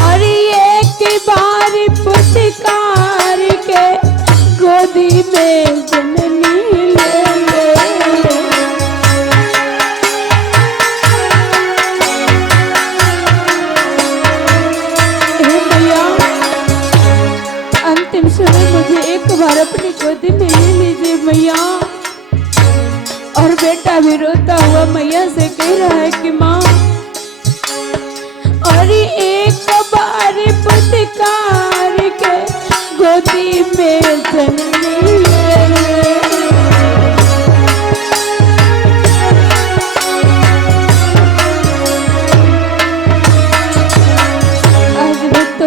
और एक बार पुचकार के गोदी में जननी ले ले। मैया अंतिम समय मुझे एक बार अपनी गोदी में ले लीजिए मैया। बेटा भी रोता हुआ मैया से कह रहा है कि माँ, और एक बार पुत्कार के गोदी में जननी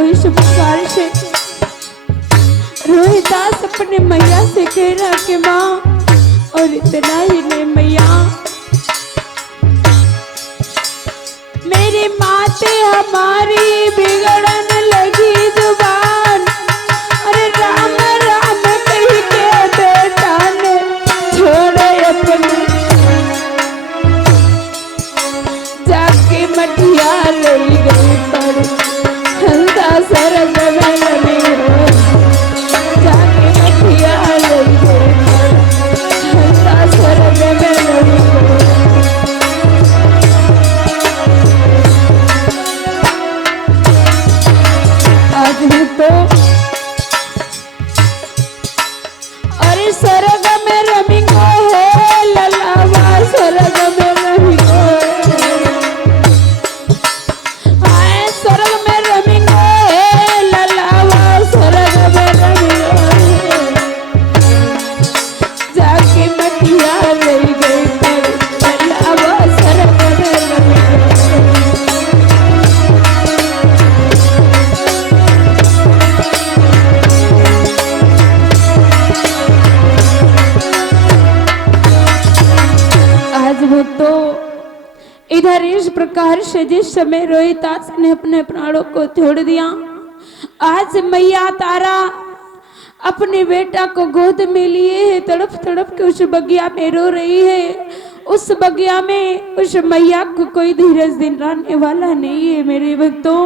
इस प्रकार से रोहिदास अपने मैया से कह रहा कि माँ, और इतना ही नहीं मैया, मेरी माते हमारी बिगड़न लगी जुबान, अरे राम राम कह के बेटा ने छोड़े अपने, जाके मठिया रही गई पर सरग में लगी हो, जाके मठिया रही गई पर सरग में लगी हो। आज भी तो अरे स्वर्ग में रमी को है ललावा, स्वर्ग में रमी को है, स्वर्ग में रमी को है ललावा, स्वर्ग में रमी को जाके मटिया रही गई पर ललावा, स्वर्ग में रमी तो इधर इस प्रकार से जिस समय रोहिदास ने अपने प्राणों को छोड़ दिया, आज मैया तारा अपने बेटा को गोद में लिए है, तड़प तड़प के उस बगिया में रो रही है। उस बगिया में उस मैया को कोई धीरज दिलाने वाला नहीं है। मेरे भक्तों,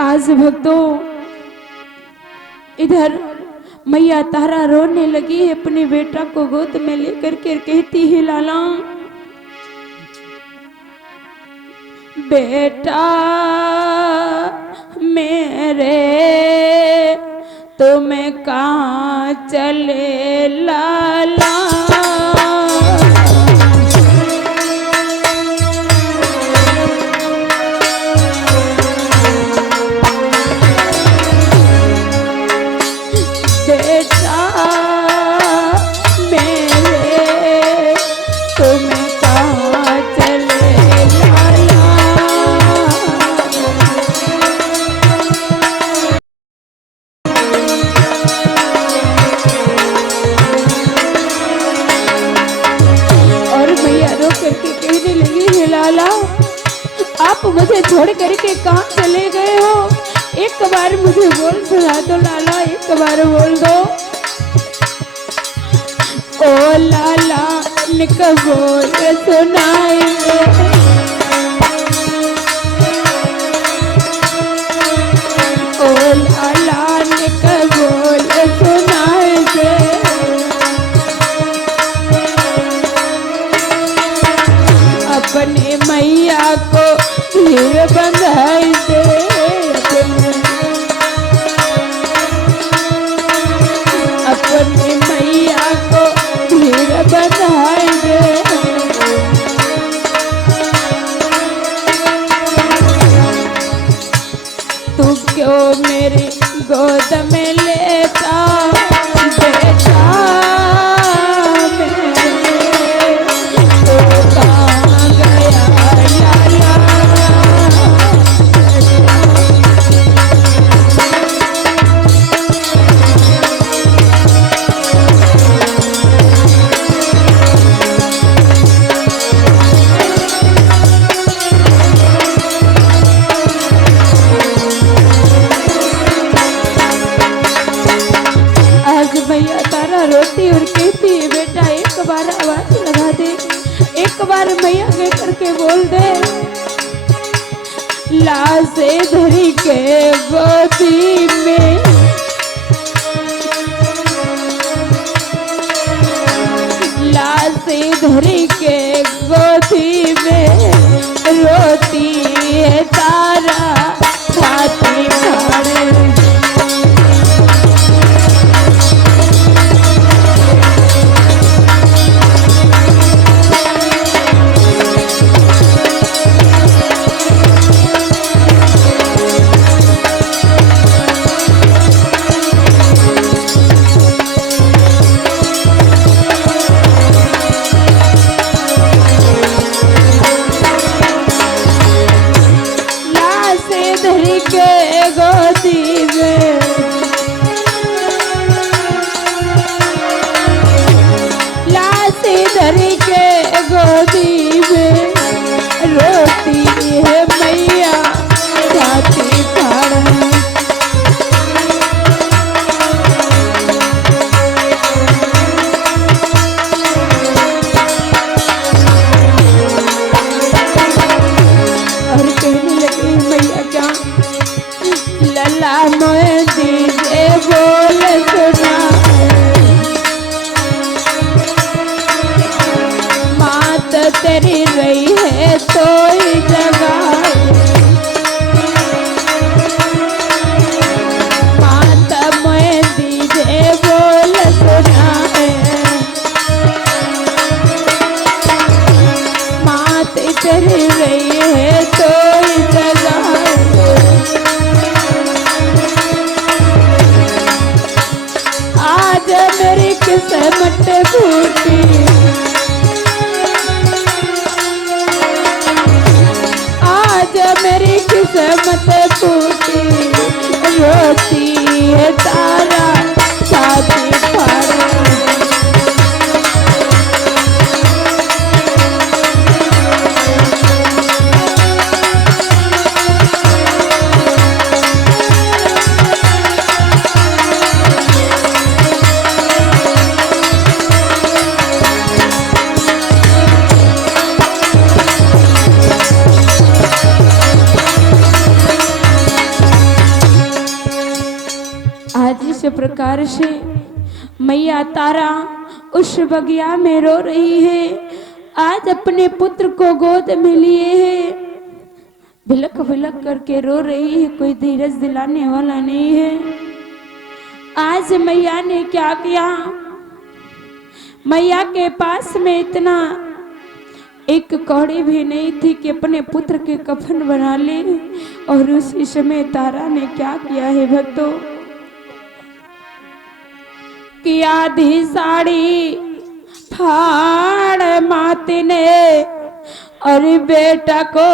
आज भक्तों इधर मैया तारा रोने लगी है, अपने बेटा को गोद में लेकर के कहती है, लाला बेटा मेरे तुम्हें कहाँ चले लाला, बेटा मेरे तुम्हें कहाँ चले लाला। और मैया रो करके कहने लगी है, लाला आप मुझे छोड़ करके कहाँ चले गए हो, एक बार मुझे बोल सुना दो लाला, एक बार बोल दो। ओ लाला निक बोल सुनाएंगे, ओ लाला निक बोल सुनाएंगे, अपने मैया को धीर बंधाई दे, अपनी मैया को धीर बंधाएंगे। तू क्यों मेरी गोद में लेता बेटा मेरे, तो कहाँ गया लाला। मैया तारा रोती और कहती है, बेटा एक बार आवाज लगा दे, एक बार मैया कह करके बोल दे। लाशे धरी के गोदी में, लाशे धरी के गोदी में रोती है तारा छाती फाड़े। मेरी किस्मत फूटी रोती है तारा छाती फाड़। इस प्रकार से मैया तारा उस बगिया में रो रही है। आज अपने पुत्र को गोद में लिए है, बिलक बिलक करके रो रही है, कोई धीरज दिलाने वाला नहीं है। आज मैया ने क्या किया, मैया के पास में इतना एक कौड़ी भी नहीं थी कि अपने पुत्र के कफन बना ले। और उसी समय तारा ने क्या किया है भक्तों, कि आधी साड़ी फाड़ माते ने और बेटा को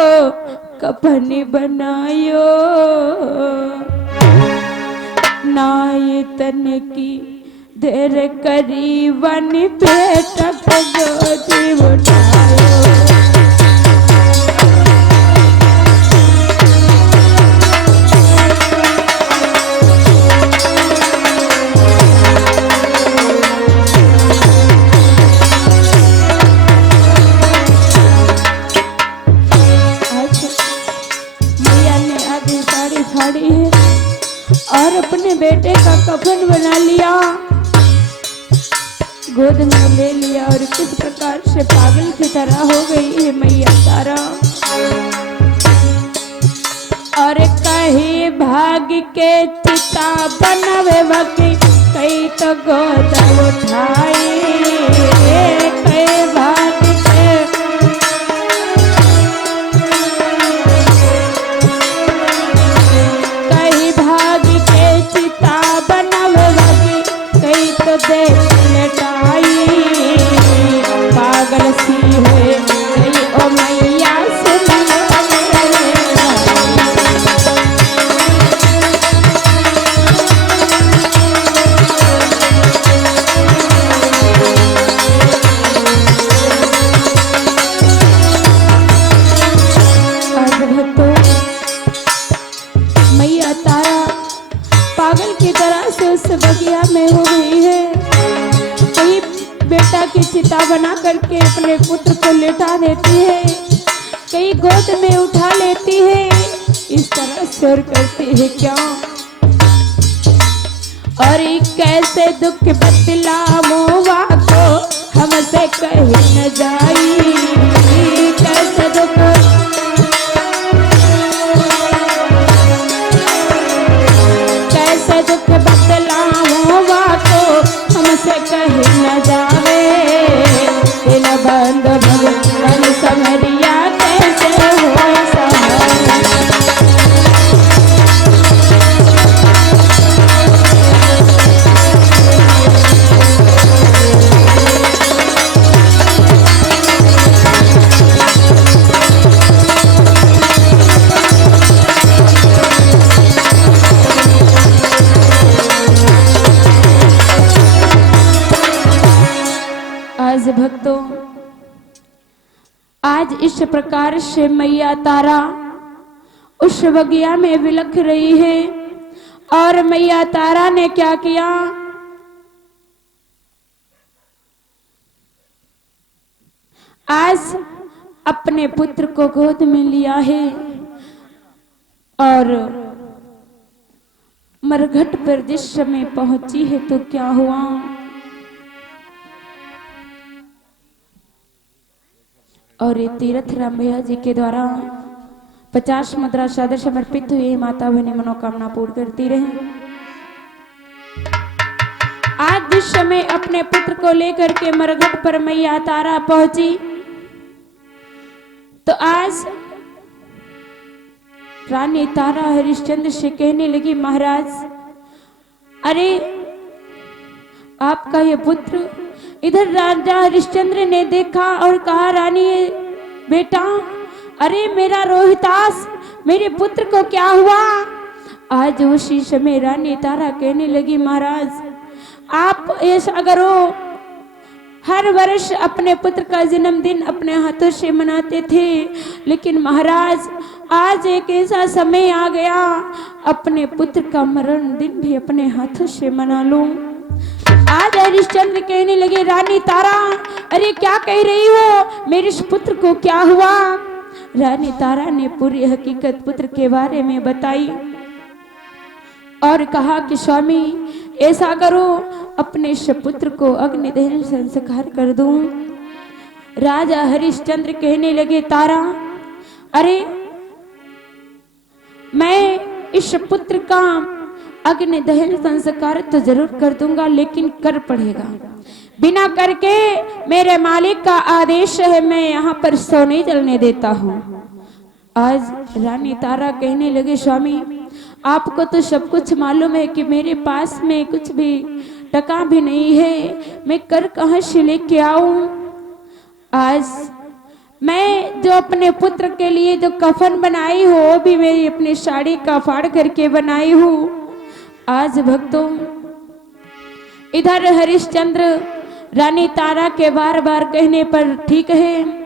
कफन बनायो। नाई तन की देर करीबन बेटा को गोदी उठायो। और अपने बेटे का कफन बना लिया, गोद में ले लिया और किस प्रकार से पागल की तरह हो गई है मैया तारा। और कहीं भाग के चिता बनवे वकी कई तो गोद उठाई। कई भाग के देख लटाई, पागल सी हुए गई ओ मैया सुन। मैया तारा पागल की तरह से उस बगिया में हो गई है। कई बेटा की चिता बना करके अपने पुत्र को लेटा देती है, कई गोद में उठा लेती है, इस तरह शोर करती है क्या। और कैसे दुख बतलाऊं को हमसे कहीं न जाई। कैसे दुख दुख बतलाऊं को हमसे कहीं न जावे। इन बंद भगवान समरिया कैसे हो सहाय। भक्तों, आज इस प्रकार से मैया तारा उस बगिया में विलख रही है। और मैया तारा ने क्या किया, आज अपने पुत्र को गोद में लिया है और मरघट पर जिस समय पहुंची है तो क्या हुआ, और ये तीर्थ राम भैया जी के द्वारा 50 मुद्रा सादर समर्पित हुए। माता बहनी मनोकामना पूर्ण करती रहे। आज जिस समय अपने पुत्र को लेकर के मरघट पर मैया तारा पहुंची तो आज रानी तारा हरिश्चंद्र से कहने लगी, महाराज अरे आपका ये पुत्र। इधर राजा हरिश्चंद्र ने देखा और कहा, रानी बेटा अरे मेरा रोहितास मेरे पुत्र को क्या हुआ? आज उसी समय रानी तारा कहने लगी, महाराज आप ऐसा करो, हर वर्ष अपने पुत्र का जन्मदिन अपने हाथों से मनाते थे, लेकिन महाराज आज एक ऐसा समय आ गया, अपने पुत्र का मरण दिन भी अपने हाथों से मना लूं। आज हरिश्चंद्र कहने लगे, रानी तारा अरे क्या कह रही हो, मेरे पुत्र को क्या हुआ? रानी तारा ने पूरी हकीकत पुत्र के बारे में बताई और कहा कि स्वामी ऐसा करो, अपने पुत्र को अग्निदहन संस्कार कर दूं। राजा हरिश्चंद्र कहने लगे, तारा अरे मैं इस पुत्र का अग्निदहन संस्कार तो जरूर कर दूंगा, लेकिन कर पड़ेगा, बिना करके मेरे मालिक का आदेश है, मैं यहाँ पर सौ नहीं जलने देता हूँ। आज रानी तारा कहने लगे, स्वामी आपको तो सब कुछ मालूम है कि मेरे पास में कुछ भी टका भी नहीं है, मैं कर कहाँ से लेके आऊं? आज मैं जो अपने पुत्र के लिए जो कफन बनाई हो, वो भी मेरी अपनी साड़ी का फाड़ करके बनाई हूँ। आज भक्तों इधर हरिश्चंद्र रानी तारा के बार बार कहने पर ठीक है,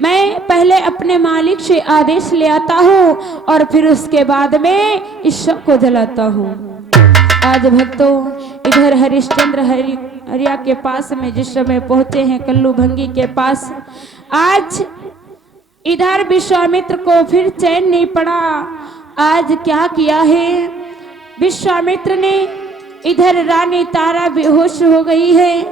मैं पहले अपने मालिक से आदेश ले आता हूँ और फिर उसके बाद में इस शव को जलाता हूँ। आज भक्तों इधर हरिश्चंद्र हरिया के पास में जिस समय पहुंचे हैं, कल्लू भंगी के पास, आज इधर विश्वामित्र को फिर चैन नहीं पड़ा। आज क्या किया है, विश्वामित्र ने इधर रानी तारा बेहोश हो गई है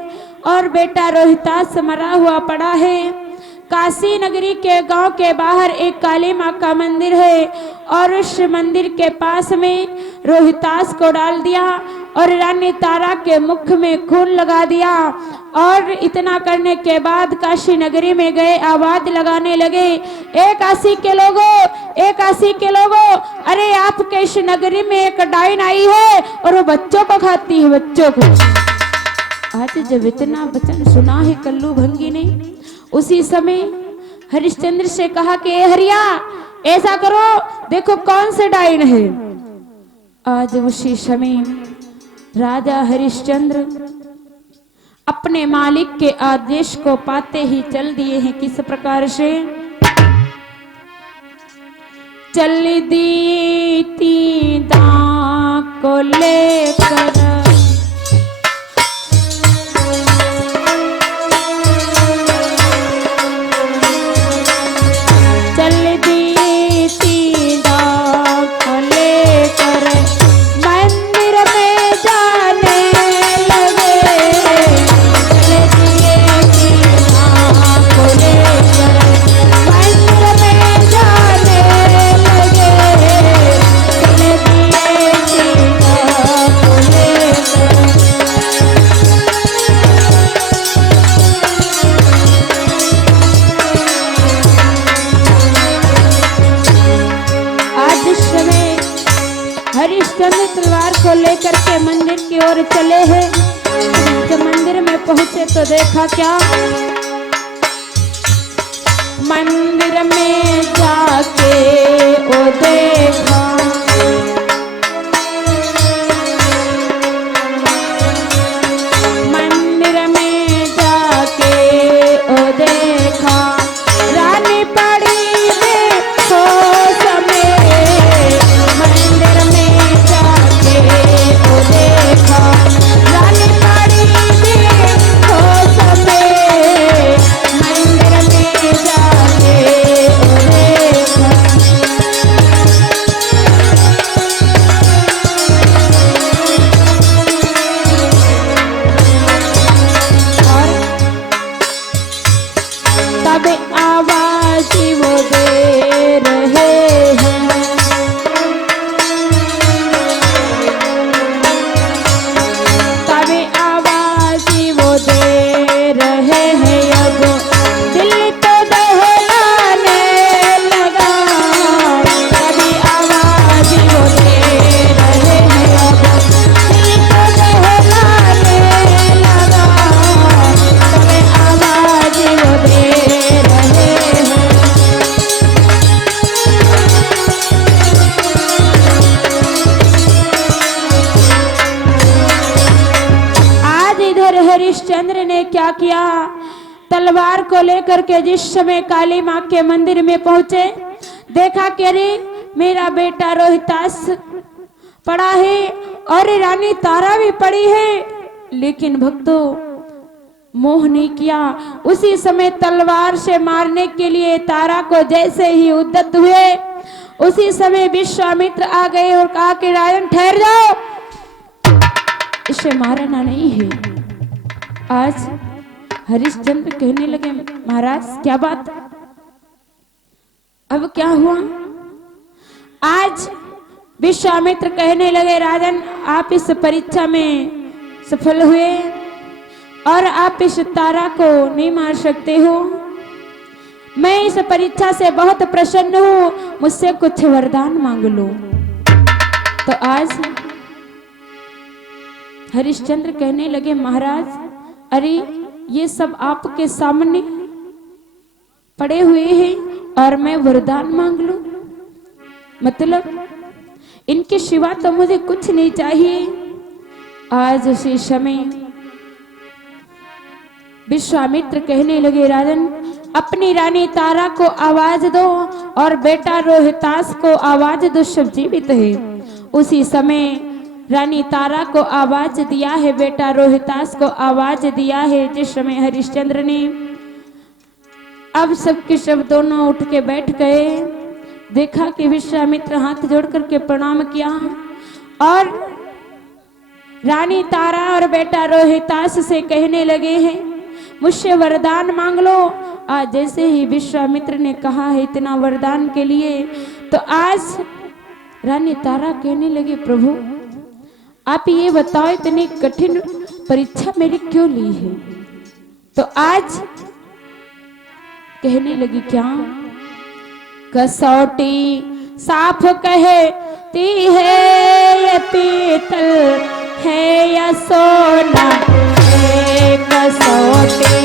और बेटा रोहितास मरा हुआ पड़ा है। काशी नगरी के गांव के बाहर एक काली माँ का मंदिर है और उस मंदिर के पास में रोहितास को डाल दिया और रानी तारा के मुख में खून लगा दिया। और इतना करने के बाद काशी नगरी में गए, आवाज लगाने लगे, ए काशी के लोगों, ए काशी के लोगों, अरे आपके इस नगरी में एक डाइन आई है और वो बच्चों को खाती है, बच्चों को। आज जब इतना वचन सुना है कल्लू भंगी ने, उसी समय हरिश्चंद्र से कहा कि हरिया ऐसा करो, देखो कौन से डाइन है। आज उसी समय राजा हरिश्चंद्र अपने मालिक के आदेश को पाते ही चल दिए हैं। किस प्रकार से चल दी थी दां को लेकर, हरिश्चंद्र तलवार को लेकर के मंदिर की ओर चले हैं। जब मंदिर में पहुंचे तो देखा क्या, मंदिर में जाके ओ देखा, मंदिर में जाके ओ देखा, रानी पड़ी देखो समय, मंदिर में जाके ओ देखा, रानी पड़ी देखो समय, मंदिर में जाके ओ देखा। क्या किया, तलवार को लेकर के जिस समय काली माँ के मंदिर में पहुंचे, देखा कि अरे मेरा बेटा रोहितास पड़ा है और रानी तारा भी पड़ी है, लेकिन भक्तों मोह नहीं किया। उसी समय तलवार से मारने के लिए तारा को जैसे ही उद्यत हुए, उसी समय विश्वामित्र आ गए और कहा कि राजन ठहर जाओ, इसे मारना नहीं है। आज हरिश्चंद्र कहने लगे महाराज क्या बात, अब क्या हुआ। आज विश्वामित्र कहने लगे राजन आप इस परीक्षा में सफल हुए और आप इस तारा को नहीं मार सकते हो। मैं इस परीक्षा से बहुत प्रसन्न हूं, मुझसे कुछ वरदान मांग लो। तो आज हरिश्चंद्र कहने लगे महाराज अरे ये सब आपके सामने पड़े हुए हैं और मैं वरदान मांग लूं, मतलब इनके सिवा तो मुझे कुछ नहीं चाहिए। आज उसी समय विश्वामित्र कहने लगे राजन अपनी रानी तारा को आवाज दो और बेटा रोहितास को आवाज दो, सब जीवित है। उसी समय रानी तारा को आवाज दिया है, बेटा रोहितास को आवाज दिया है। जिस समय हरिश्चंद्र ने अब सबके सब दोनों उठ के बैठ गए, देखा कि विश्वामित्र हाथ जोड़ करके प्रणाम किया और रानी तारा और बेटा रोहितास से कहने लगे हैं मुझसे वरदान मांग लो। आज जैसे ही विश्वामित्र ने कहा है इतना वरदान के लिए, तो आज रानी तारा कहने लगे प्रभु आप ये बताओ इतनी कठिन परीक्षा मेरी क्यों ली है। तो आज कहने लगी क्या, कसौटी साफ कहती है ये पीतल है या सोना है कसौटी।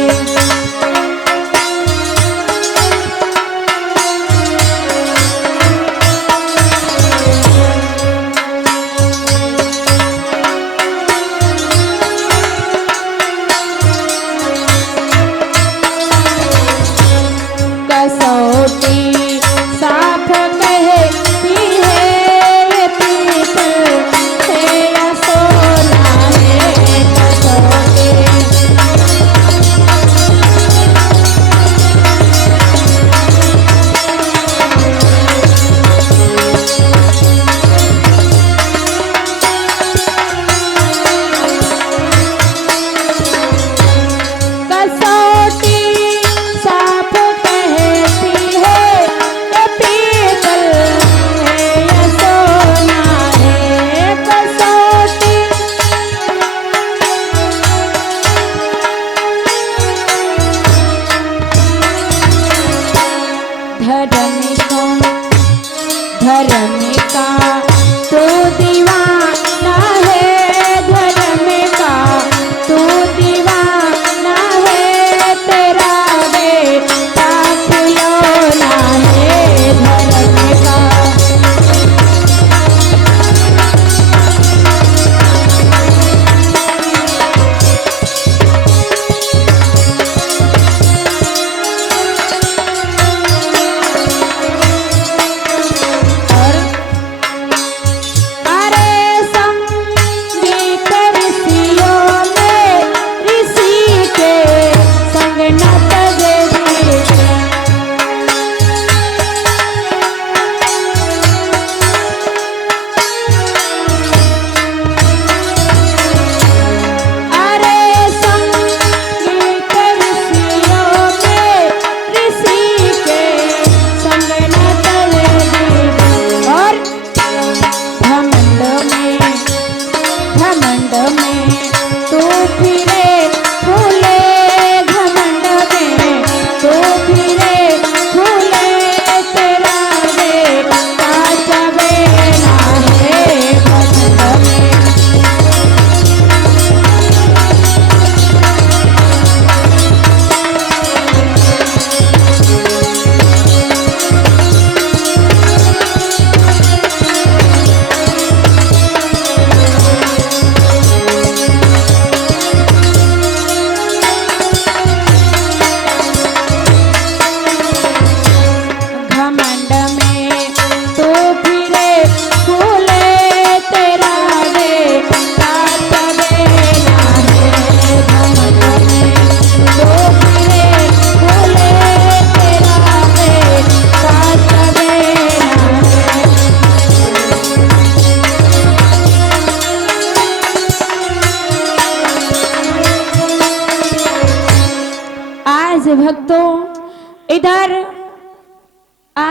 अरे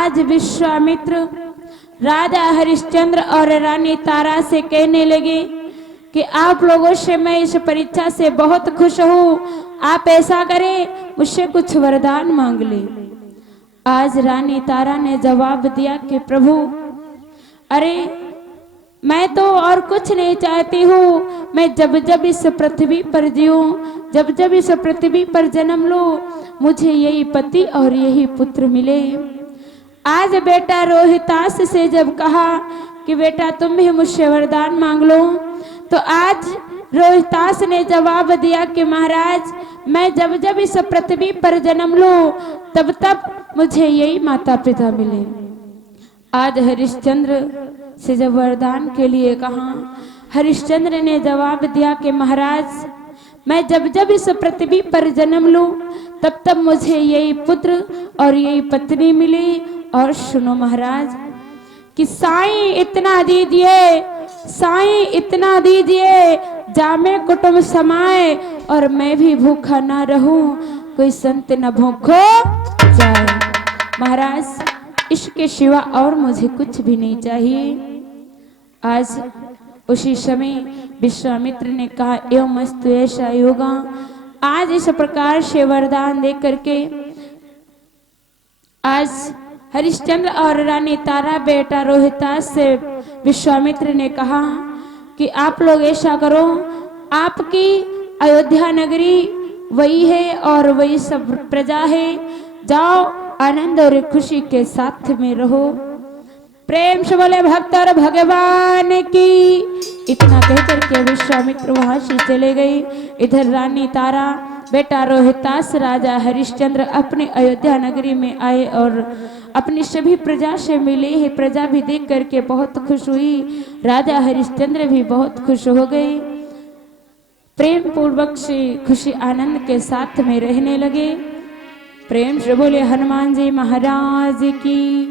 आज विश्वामित्र राजा हरिश्चंद्र और रानी तारा से कहने लगे कि आप लोगों से मैं इस परीक्षा से बहुत खुश हूं, आप ऐसा करें मुझसे कुछ वरदान मांग ले। आज रानी तारा ने जवाब दिया कि प्रभु, अरे मैं तो और कुछ नहीं चाहती हूँ, मैं जब जब इस पृथ्वी पर जीऊं, जब जब इस पृथ्वी पर जन्म लूं, मुझे यही पति और यही पुत्र मिले। आज बेटा रोहितास से जब कहा कि बेटा तुम भी मुझसे वरदान मांग लो, तो आज रोहितास ने जवाब दिया कि महाराज मैं जब जब इस पृथ्वी पर जन्म लूं तब तब मुझे यही माता पिता मिले। आज हरिश्चंद्र से जब वरदान के लिए कहा, हरिश्चंद्र ने जवाब दिया कि महाराज मैं जब जब इस पृथ्वी पर जन्म लूं तब तब मुझे यही पुत्र और यही पत्नी मिली। और सुनो महाराज कि साईं इतना दीजिए, साईं इतना दीजिए, जामे कुटुंब समाए और मैं भी भूखा ना रहूं, कोई संत न भूखो जाए। महाराज इसके सिवा और मुझे कुछ भी नहीं चाहिए। आज उसी समय विश्वामित्र ने कहा एवं मस्तु ऐसा योगा। आज इस प्रकार से वरदान दे करके आज हरिश्चंद्र और रानी तारा बेटा रोहितास से विश्वामित्र ने कहा कि आप लोग ऐसा करो, आपकी अयोध्या नगरी वही है और वही सब प्रजा है, जाओ आनंद और खुशी के साथ में रहो। प्रेम से बोले भक्त और भगवान की। इतना कहकर के विश्वामित्र वहां से चले गए। इधर रानी तारा बेटा रोहितास राजा हरिश्चंद्र अपने अयोध्या नगरी में आए और अपनी सभी प्रजा से मिले हैं। प्रजा भी देख करके बहुत खुश हुई, राजा हरिश्चंद्र भी बहुत खुश हो गए, प्रेम पूर्वक से खुशी आनंद के साथ में रहने लगे। प्रेम से बोले हनुमान जी महाराज की।